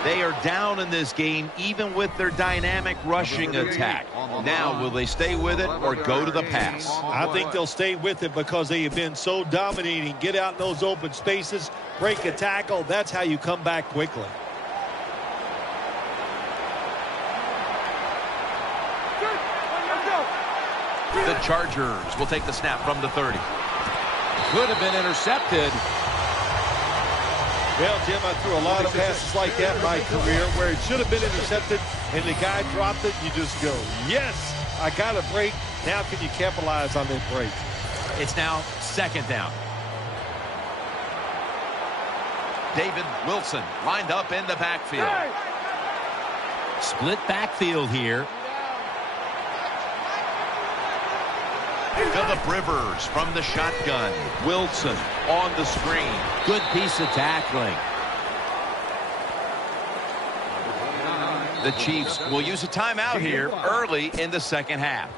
They are down in this game even with their dynamic rushing attack. Now, will they stay with it or go to the pass? I think they'll stay with it because they have been so dominating. Get out in those open spaces, break a tackle. That's how you come back quickly. The Chargers will take the snap from the 30. Could have been intercepted. Well, Jim, I threw a lot of passes like that in my career where it should have been intercepted and the guy dropped it. You just go, yes, I got a break. Now can you capitalize on that break? It's now second down. David Wilson lined up in the backfield. Split backfield here. Philip Rivers from the shotgun. Wilson on the screen. Good piece of tackling. The Chiefs will use a timeout here early in the second half.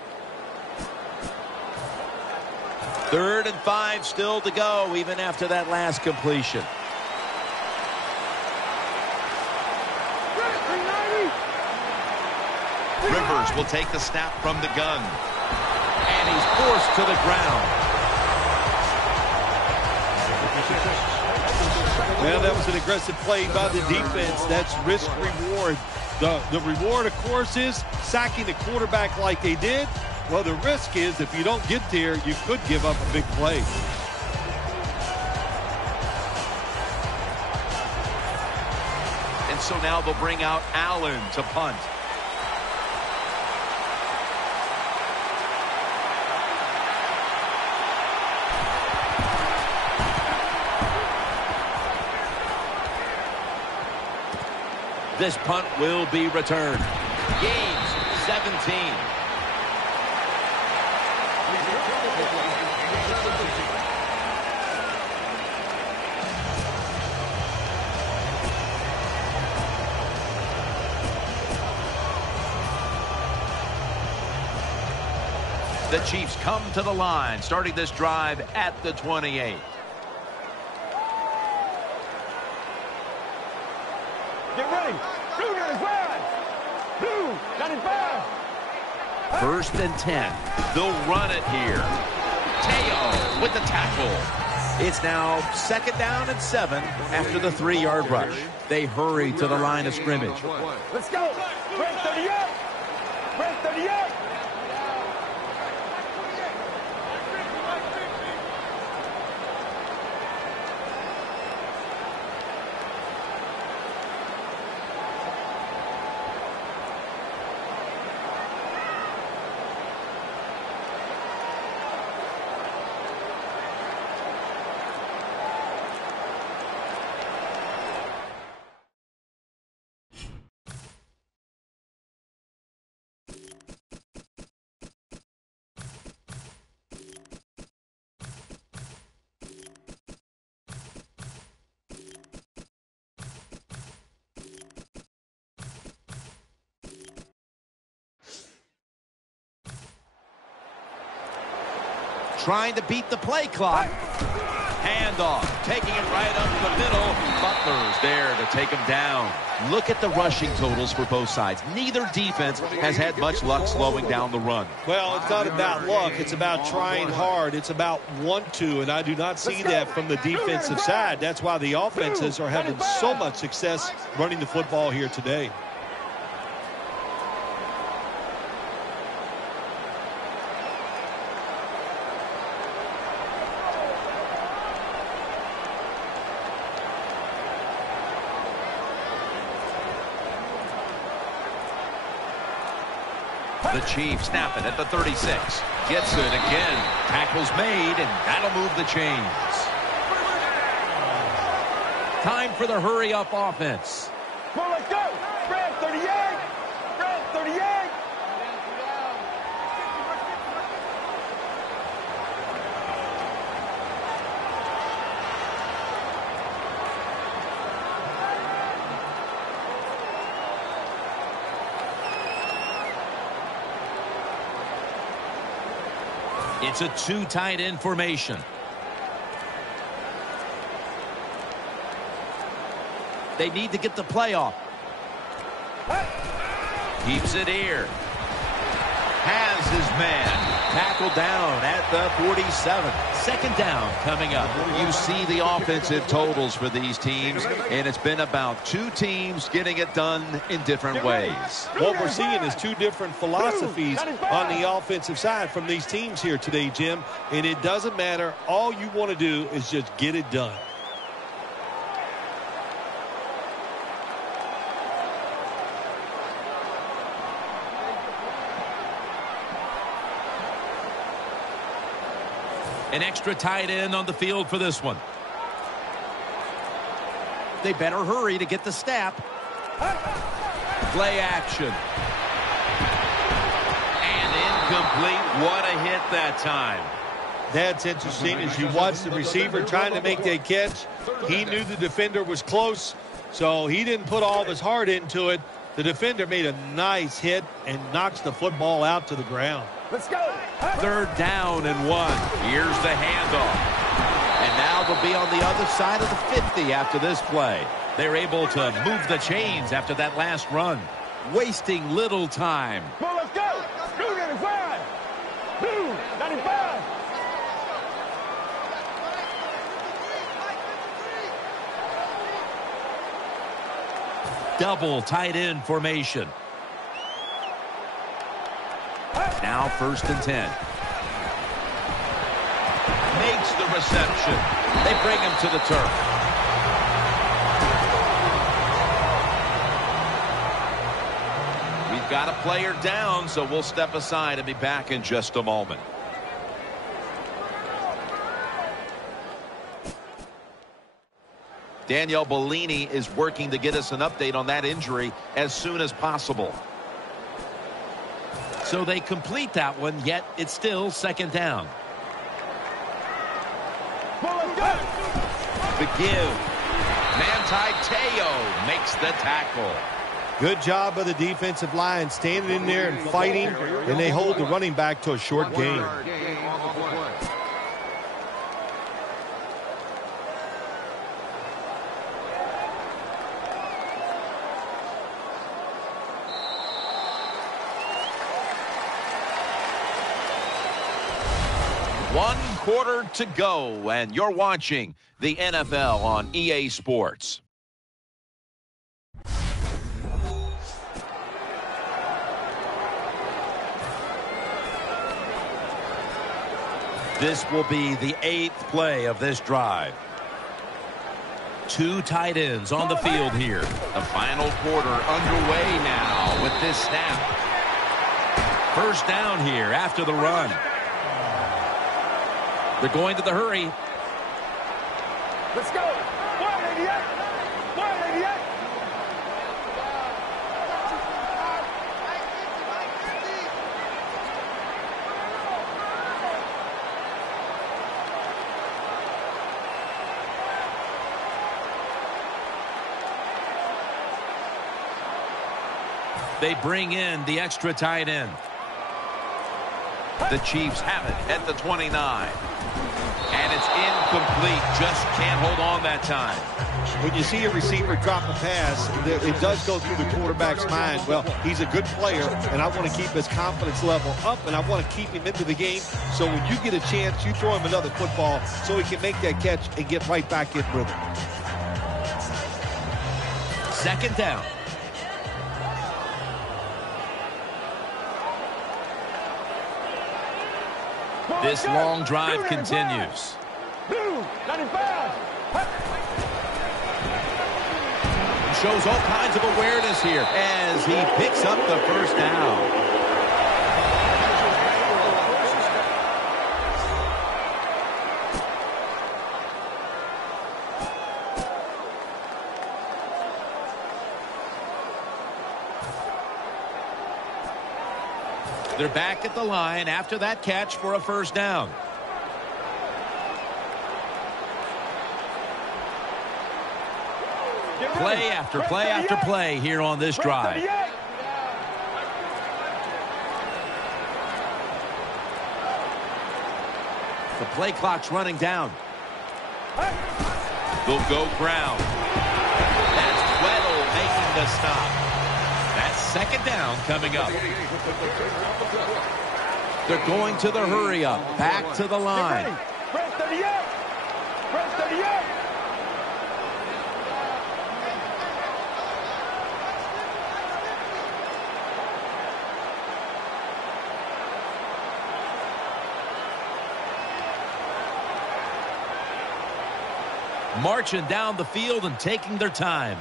3rd and 5 still to go even after that last completion. Rivers will take the snap from the gun. And he's forced to the ground. Well, that was an aggressive play by the defense. That's risk-reward. The reward, of course, is sacking the quarterback like they did. Well, the risk is if you don't get there, you could give up a big play. And so now they'll bring out Allen to punt. This punt will be returned. Gains 17. The Chiefs come to the line, starting this drive at the 28. Get ready. Blue 95. Blue 95. First and 10. They'll run it here. Teo with the tackle. It's now 2nd down and 7 after the 3-yard rush. They hurry to the line of scrimmage. Let's go. Red 38. Red 38. Trying to beat the play clock. Handoff, taking it right up the middle. Butler's there to take him down. Look at the rushing totals for both sides. Neither defense has had much luck slowing down the run. Well, it's not about luck. It's about trying hard. It's about want to, and I do not see that from the defensive side. That's why the offenses are having so much success running the football here today. The Chiefs snap it at the 36. Gets it again. Tackle's made, and that'll move the chains. Time for the hurry-up offense. Come on, let's go. Red 38. Red 38. It's a 2 tight end formation. They need to get the play off. Keeps it here. Has his man. Tackled down at the 47. 2nd down coming up. You see the offensive totals for these teams, and it's been about 2 teams getting it done in different ways. What we're seeing is 2 different philosophies on the offensive side from these teams here today, Jim. And it doesn't matter. All you want to do is just get it done. An extra tight end on the field for this one. They better hurry to get the snap. Play action. And incomplete. What a hit that time. That's interesting. As you watch the receiver trying to make that catch, he knew the defender was close, so he didn't put all of his heart into it. The defender made a nice hit and knocks the football out to the ground. Let's go. 3rd down and 1. Here's the handoff. And now they'll be on the other side of the 50 after this play. They're able to move the chains after that last run. wasting little time. Well, let's go. Blue 95. Blue 95. Double tight end formation. Now 1st and 10. Makes the reception. They bring him to the turf. We've got a player down, so we'll step aside and be back in just a moment. Danielle Bellini is working to get us an update on that injury as soon as possible. So they complete that one, yet it's still 2nd down. Well, let's go. The give. Manti Te'o makes the tackle. Good job of the defensive line standing in there and fighting, and they hold the running back to a short gain. One quarter to go, and you're watching the NFL on EA Sports. This will be the 8th play of this drive. 2 tight ends on the field here. The final quarter underway now with this snap. 1st down here after the run. They're going to the hurry. Let's go. 188. 188. They bring in the extra tight end. The Chiefs have it at the 29. And it's incomplete. Just can't hold on that time. When you see a receiver drop a pass, it does go through the quarterback's mind. Well, he's a good player, and I want to keep his confidence level up, and I want to keep him into the game. So when you get a chance, you throw him another football so he can make that catch and get right back in rhythm. 2nd down. This long drive continues. Blue 95. Shows all kinds of awareness here as he picks up the 1st down. They're back at the line after that catch for a 1st down. Play after play after play here on this drive. The play clock's running down. They'll go ground. That's Weddle making the stop. That's 2nd down coming up. They're going to the hurry up. Back to the line. Press 38. Press 38. Marching down the field and taking their time.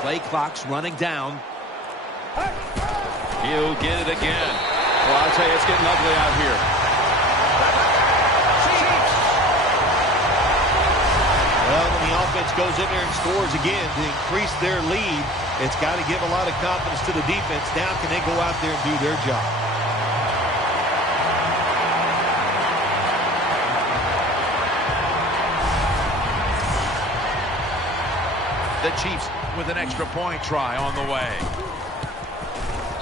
Play clock's running down. He'll get it again. Well, I'll tell you, it's getting ugly out here. Well, when the offense goes in there and scores again to increase their lead, it's got to give a lot of confidence to the defense. Now can they go out there and do their job? The Chiefs with an extra point try on the way.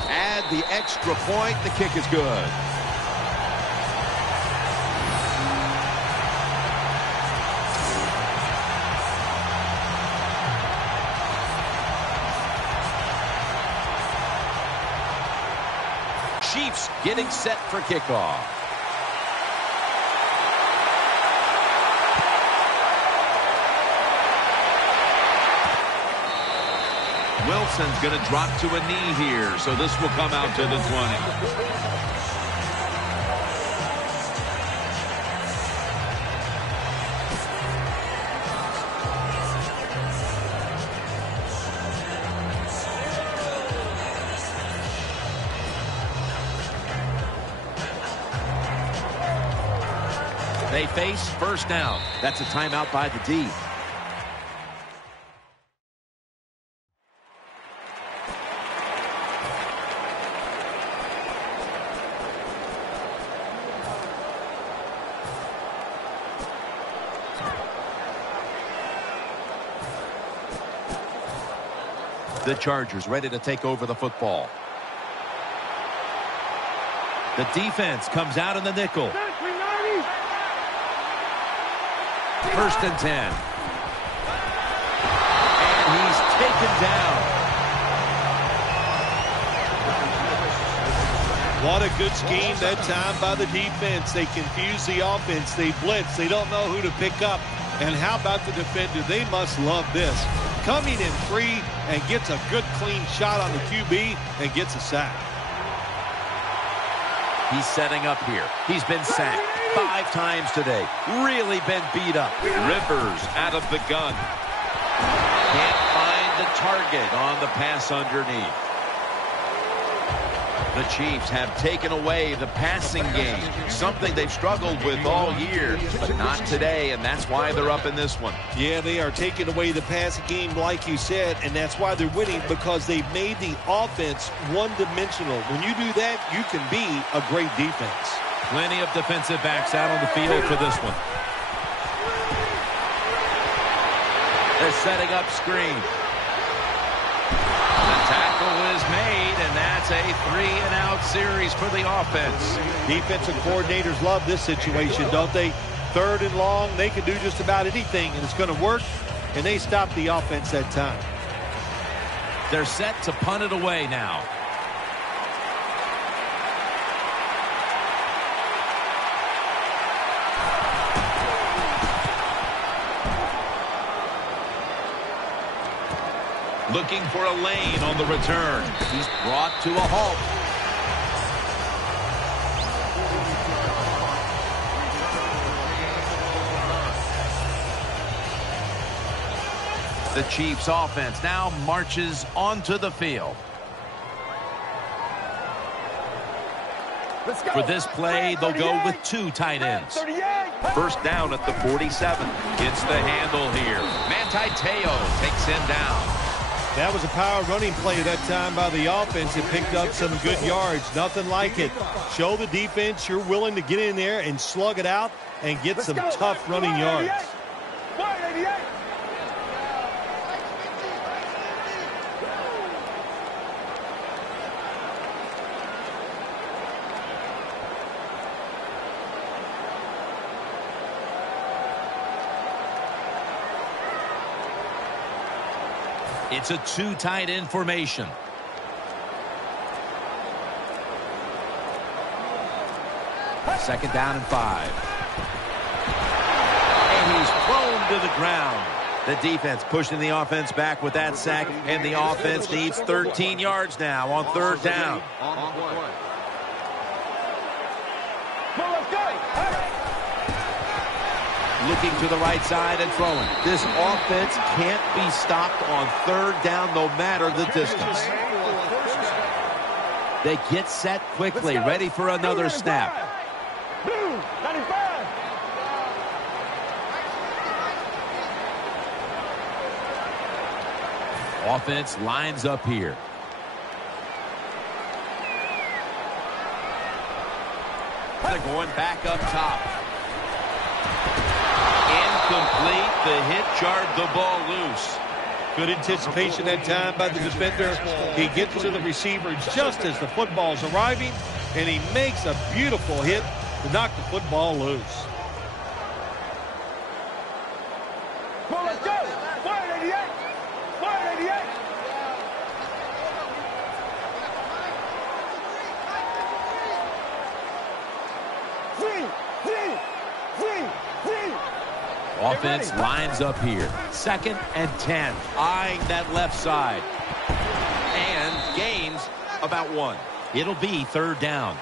Add the extra point. The kick is good. defense getting set for kickoff. Wilson's going to drop to a knee here, so this will come out to the 20. They face first down. That's a timeout by the D. The Chargers ready to take over the football. The defense comes out in the nickel. First and 10. And he's taken down. What a good scheme that time by the defense. They confuse the offense. They blitz. They don't know who to pick up. And how about the defender? They must love this. Coming in free and gets a good clean shot on the QB and gets a sack. He's setting up here. He's been sacked 5 times today. Really been beat up. Rivers out of the gun. Can't find the target on the pass underneath. The Chiefs have taken away the passing game, something they've struggled with all year, but not today, and that's why they're up in this one. Yeah, they are taking away the passing game, like you said, and that's why they're winning, because they've made the offense one-dimensional. When you do that, you can be a great defense. Plenty of defensive backs out on the field for this one. They're setting up screen. The tackle is made, and that's a 3-and-out series for the offense. Defensive coordinators love this situation, don't they? 3rd and long, they can do just about anything, and it's going to work, and they stop the offense that time. They're set to punt it away now. Looking for a lane on the return. He's brought to a halt. The Chiefs offense now marches onto the field. For this play, they'll go with 2 tight ends. First down at the 47. Gets the handle here. Manti Te'o takes him down. That was a power running play that time by the offense. It picked up some good yards. Nothing like it. Show the defense you're willing to get in there and slug it out and get some tough running yards. It's a 2 tight end formation. Second down and 5. And he's thrown to the ground. The defense pushing the offense back with that sack, and the offense needs 13 yards now on 3rd down. Looking to the right side and throwing. This offense can't be stopped on 3rd down no matter the distance. They get set quickly, ready for another snap. Offense lines up here. They're going back up top. Incomplete. The hit jarred the ball loose. Good anticipation that time by the defender. He gets to the receiver just as the football's arriving, and he makes a beautiful hit to knock the football loose. Well, let's go. 188. 188. Offense lines up here. 2nd and 10. Eyeing that left side. And gains about 1. It'll be 3rd down.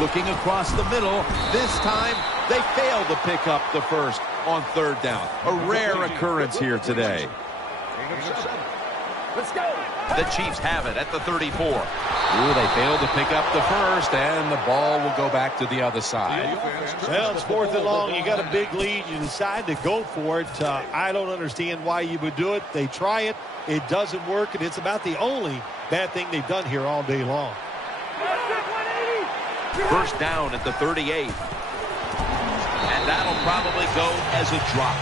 Looking across the middle. This time, they fail to pick up the first on 3rd down. A rare occurrence here today. Let's go. The Chiefs have it at the 34. Ooh, they failed to pick up the first, and the ball will go back to the other side. Well, it's 4th and long. You got a big lead. You decide to go for it. I don't understand why you would do it. They try it. It doesn't work, and it's about the only bad thing they've done here all day long. 1st down at the 38. And that'll probably go as a drop.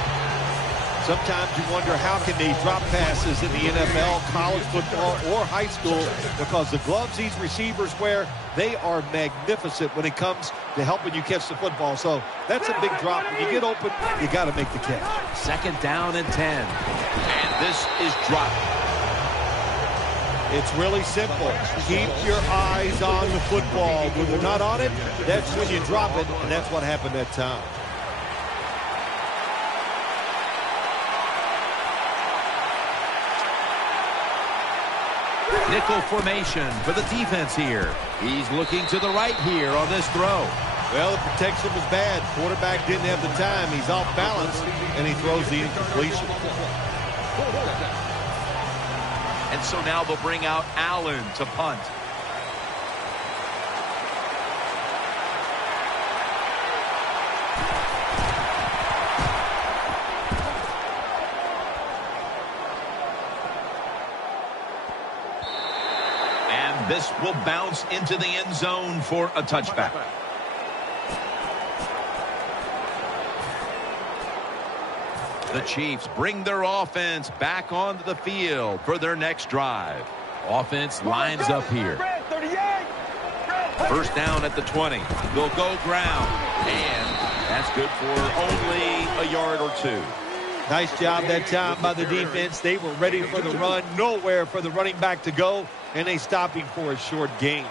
Sometimes you wonder how can they drop passes in the NFL, college football, or high school, because the gloves these receivers wear, they are magnificent when it comes to helping you catch the football. So that's a big drop. When you get open, you got to make the catch. 2nd down and 10. And this is dropped. It's really simple. Keep your eyes on the football. When they're not on it, that's when you drop it, and that's what happened that time. Nickel formation for the defense here. He's looking to the right here on this throw. Well, the protection was bad. Quarterback didn't have the time. He's off balance, and he throws the incompletion. And so now they'll bring out Allen to punt. And this will bounce into the end zone for a touchback. The Chiefs bring their offense back onto the field for their next drive. Offense lines up here. 1st down at the 20. They'll go ground. And that's good for only a yard or 2. Nice job that time by the defense. They were ready for the run. Nowhere for the running back to go. And they stopped him for a short gain.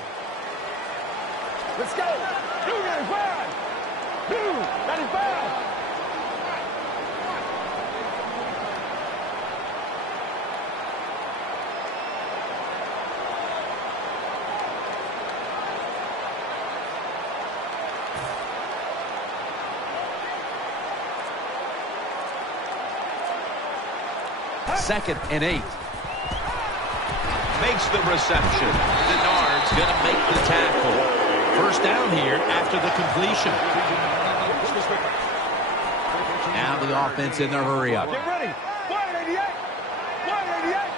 Let's go. 295. 295. Second and 8. Makes the reception. Denard's going to make the tackle. 1st down here after the completion. Now the offense in their hurry up. Get ready. 188. 188.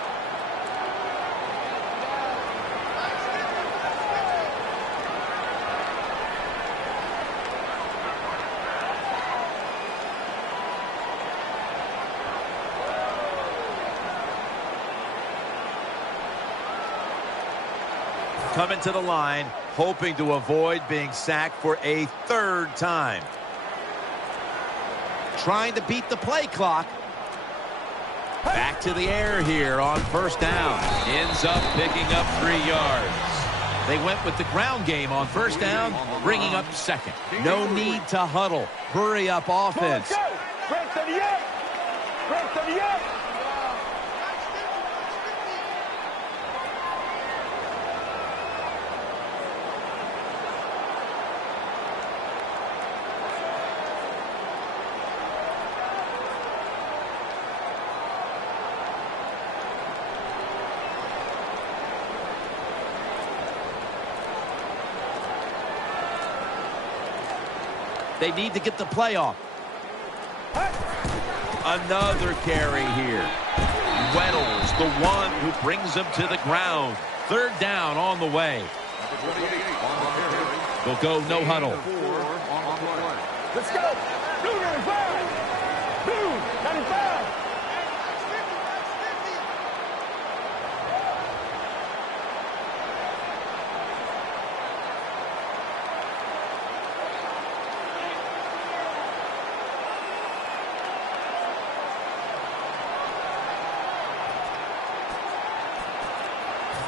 Coming to the line, hoping to avoid being sacked for a 3rd time. Trying to beat the play clock. Back to the air here on 1st down. Ends up picking up 3 yards. They went with the ground game on 1st down, bringing up 2nd. No need to huddle. Hurry up offense. Let's go. 38. 38. They need to get the play off. Another carry here. Weddle's the one who brings them to the ground. 3rd down on the way. They'll go no huddle. Let's go. 295. 295.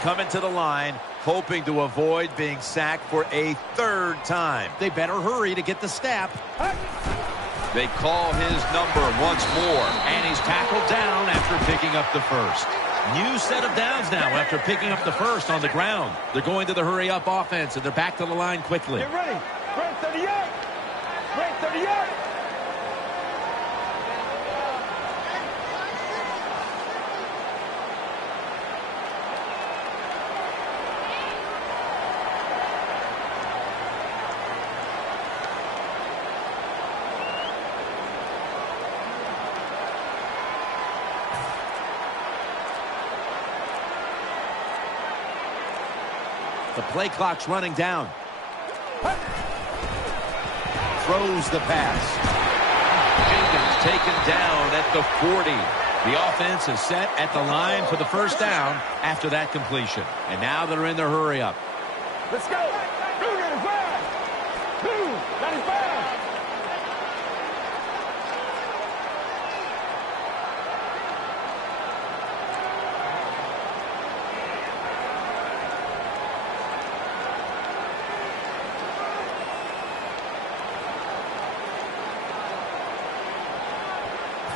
Coming to the line, hoping to avoid being sacked for a third time. They better hurry to get the snap. They call his number once more. And he's tackled down after picking up the first. New set of downs now after picking up the first on the ground. They're going to the hurry-up offense, and they're back to the line quickly. Get ready. Break 38. Break 38. The play clock's running down. Throws the pass. Jenkins taken down at the 40. The offense is set at the line for the first down after that completion. And now they're in their hurry-up. Let's go. 295. 295.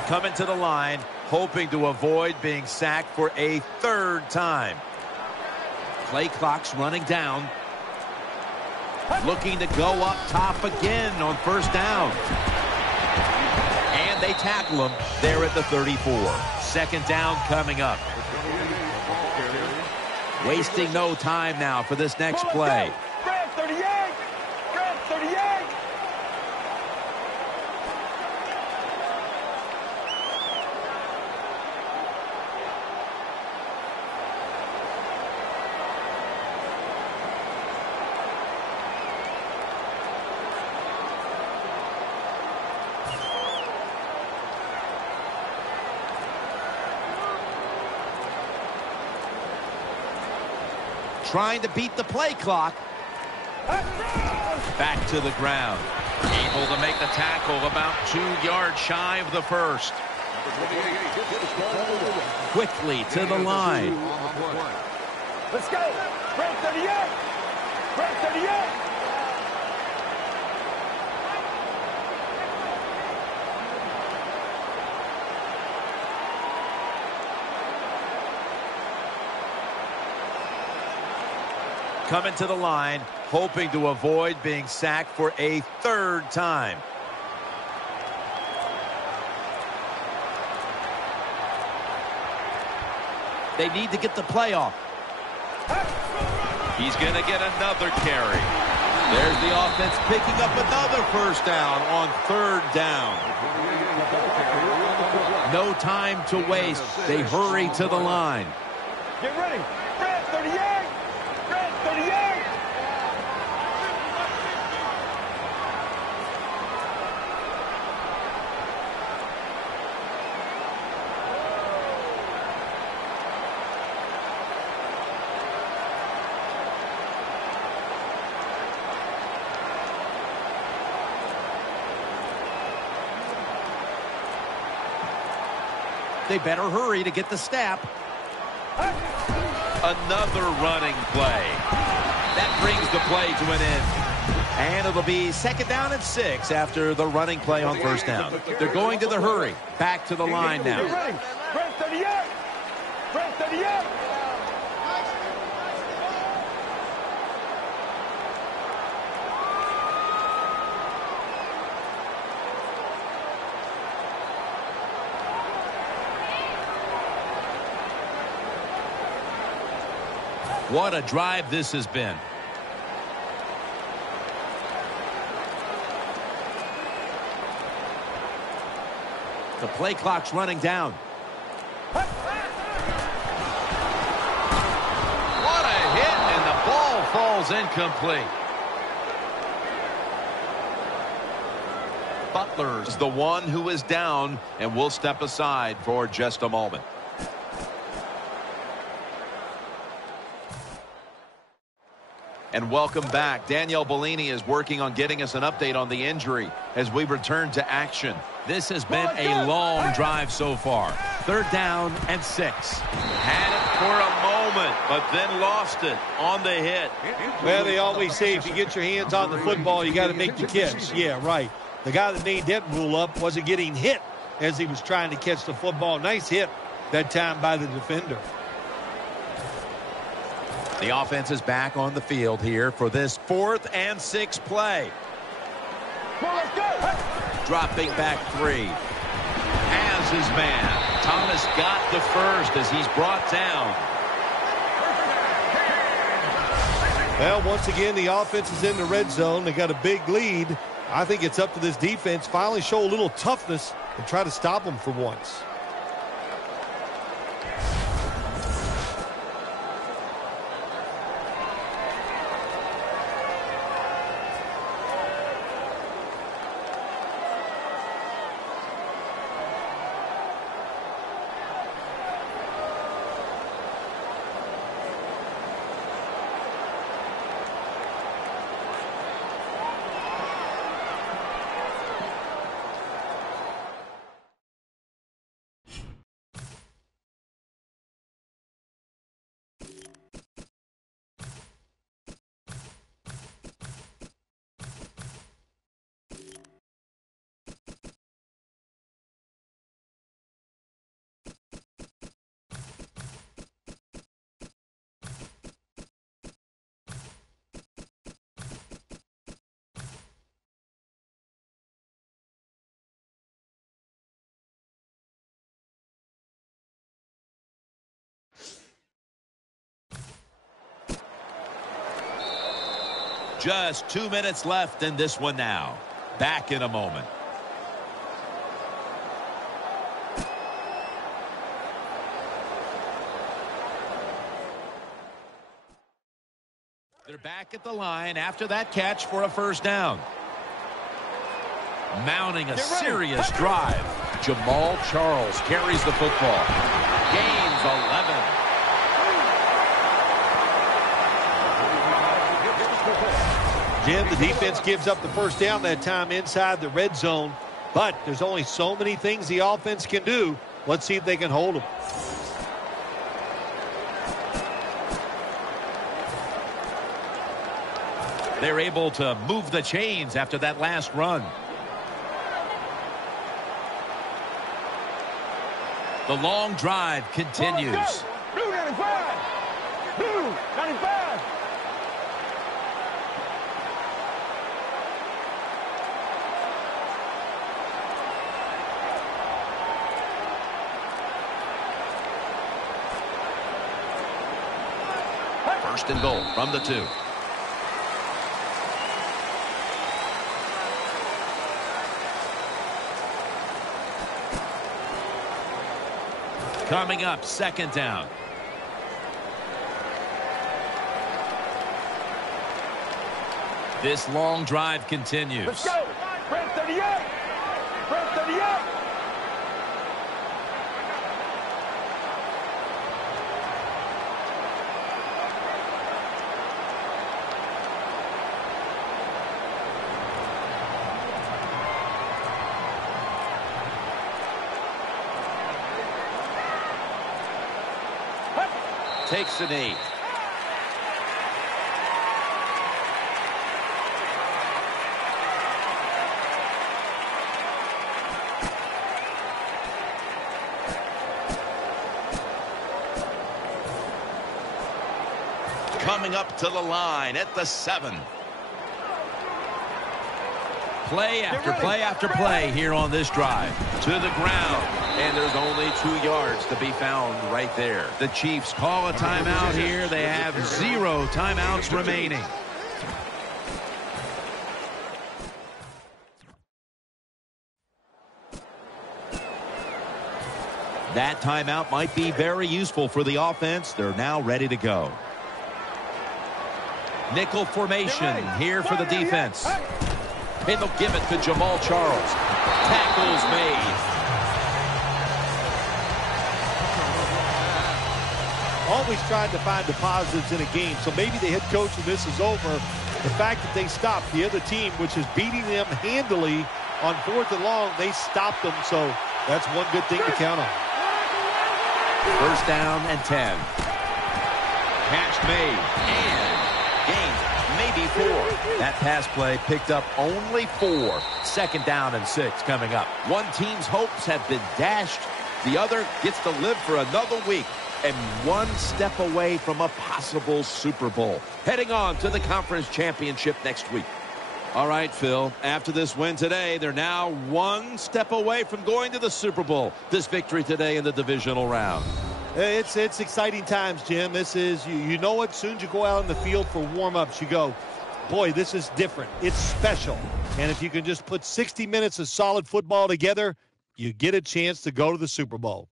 Coming to the line, hoping to avoid being sacked for a third time. Play clock's running down. Looking to go up top again on first down. And they tackle him there at the 34. Second down coming up. Wasting no time now for this next play. Grab 38. Grab 38. Trying to beat the play clock. Back to the ground. Able to make the tackle about 2 yards shy of the first. Quickly to the line. Let's go. Break 38. Break 38. Coming to the line, hoping to avoid being sacked for a third time. They need to get the play off. He's going to get another carry. There's the offense picking up another first down on third down. No time to waste. They hurry to the line. Get ready. Grab 38. Grab 38. They better hurry to get the snap. Another running play. That brings the play to an end. And it'll be second down and 6 after the running play on first down. They're going to the hurry. Back to the line now. Get ready. Grab 38. Grab 38. What a drive this has been. The play clock's running down. What a hit, and the ball falls incomplete. Butler's the one who is down, and will step aside for just a moment. And welcome back. Danielle Bellini is working on getting us an update on the injury as we return to action. This has been a long drive so far. Third down and 6. Had it for a moment, but then lost it on the hit. Well, they always say if you get your hands on the football, you got to make the catch. Yeah, right. The guy that made that rule up wasn't getting hit as he was trying to catch the football. Nice hit that time by the defender. The offense is back on the field here for this 4th and 6 play. Dropping back 3. Has his man. Thomas got the first as he's brought down. Well, once again, the offense is in the red zone. They got a big lead. I think it's up to this defense finally show a little toughness and try to stop them for once. Just 2 minutes left in this one now. Back in a moment. They're back at the line after that catch for a first down. Mounting a serious drive. Jamal Charles carries the football. Gains 11. Jim, the defense gives up the first down that time inside the red zone, but there's only so many things the offense can do. Let's see if they can hold them. They're able to move the chains after that last run. The long drive continues. Blue 95. Blue 95. First and goal from the 2. Coming up, second down. This long drive continues. Let's go. Brent 38. Brent 38. Takes an 8. Coming up to the line at the 7. Play after play after play here on this drive. To the ground. And there's only 2 yards to be found right there. The Chiefs call a timeout here. They have 0 timeouts remaining. That timeout might be very useful for the offense. They're now ready to go. Nickel formation here for the defense. And they'll give it to Jamal Charles. Tackles made. Always trying to find the positives in a game. So maybe the head coach, when this is over, the fact that they stopped the other team, which is beating them handily on 4th and long, they stopped them. So that's one good thing to count on. First down and 10. Catch made. And gained maybe 4. That pass play picked up only 4. Second down and 6 coming up. One team's hopes have been dashed. The other gets to live for another week and one step away from a possible Super Bowl. Heading on to the conference championship next week. All right, Phil, after this win today, they're now one step away from going to the Super Bowl. This victory today in the divisional round. It's exciting times, Jim. This is, you know what, soon as you go out in the field for warm-ups, you go, boy, this is different. It's special. And if you can just put 60 minutes of solid football together, you get a chance to go to the Super Bowl.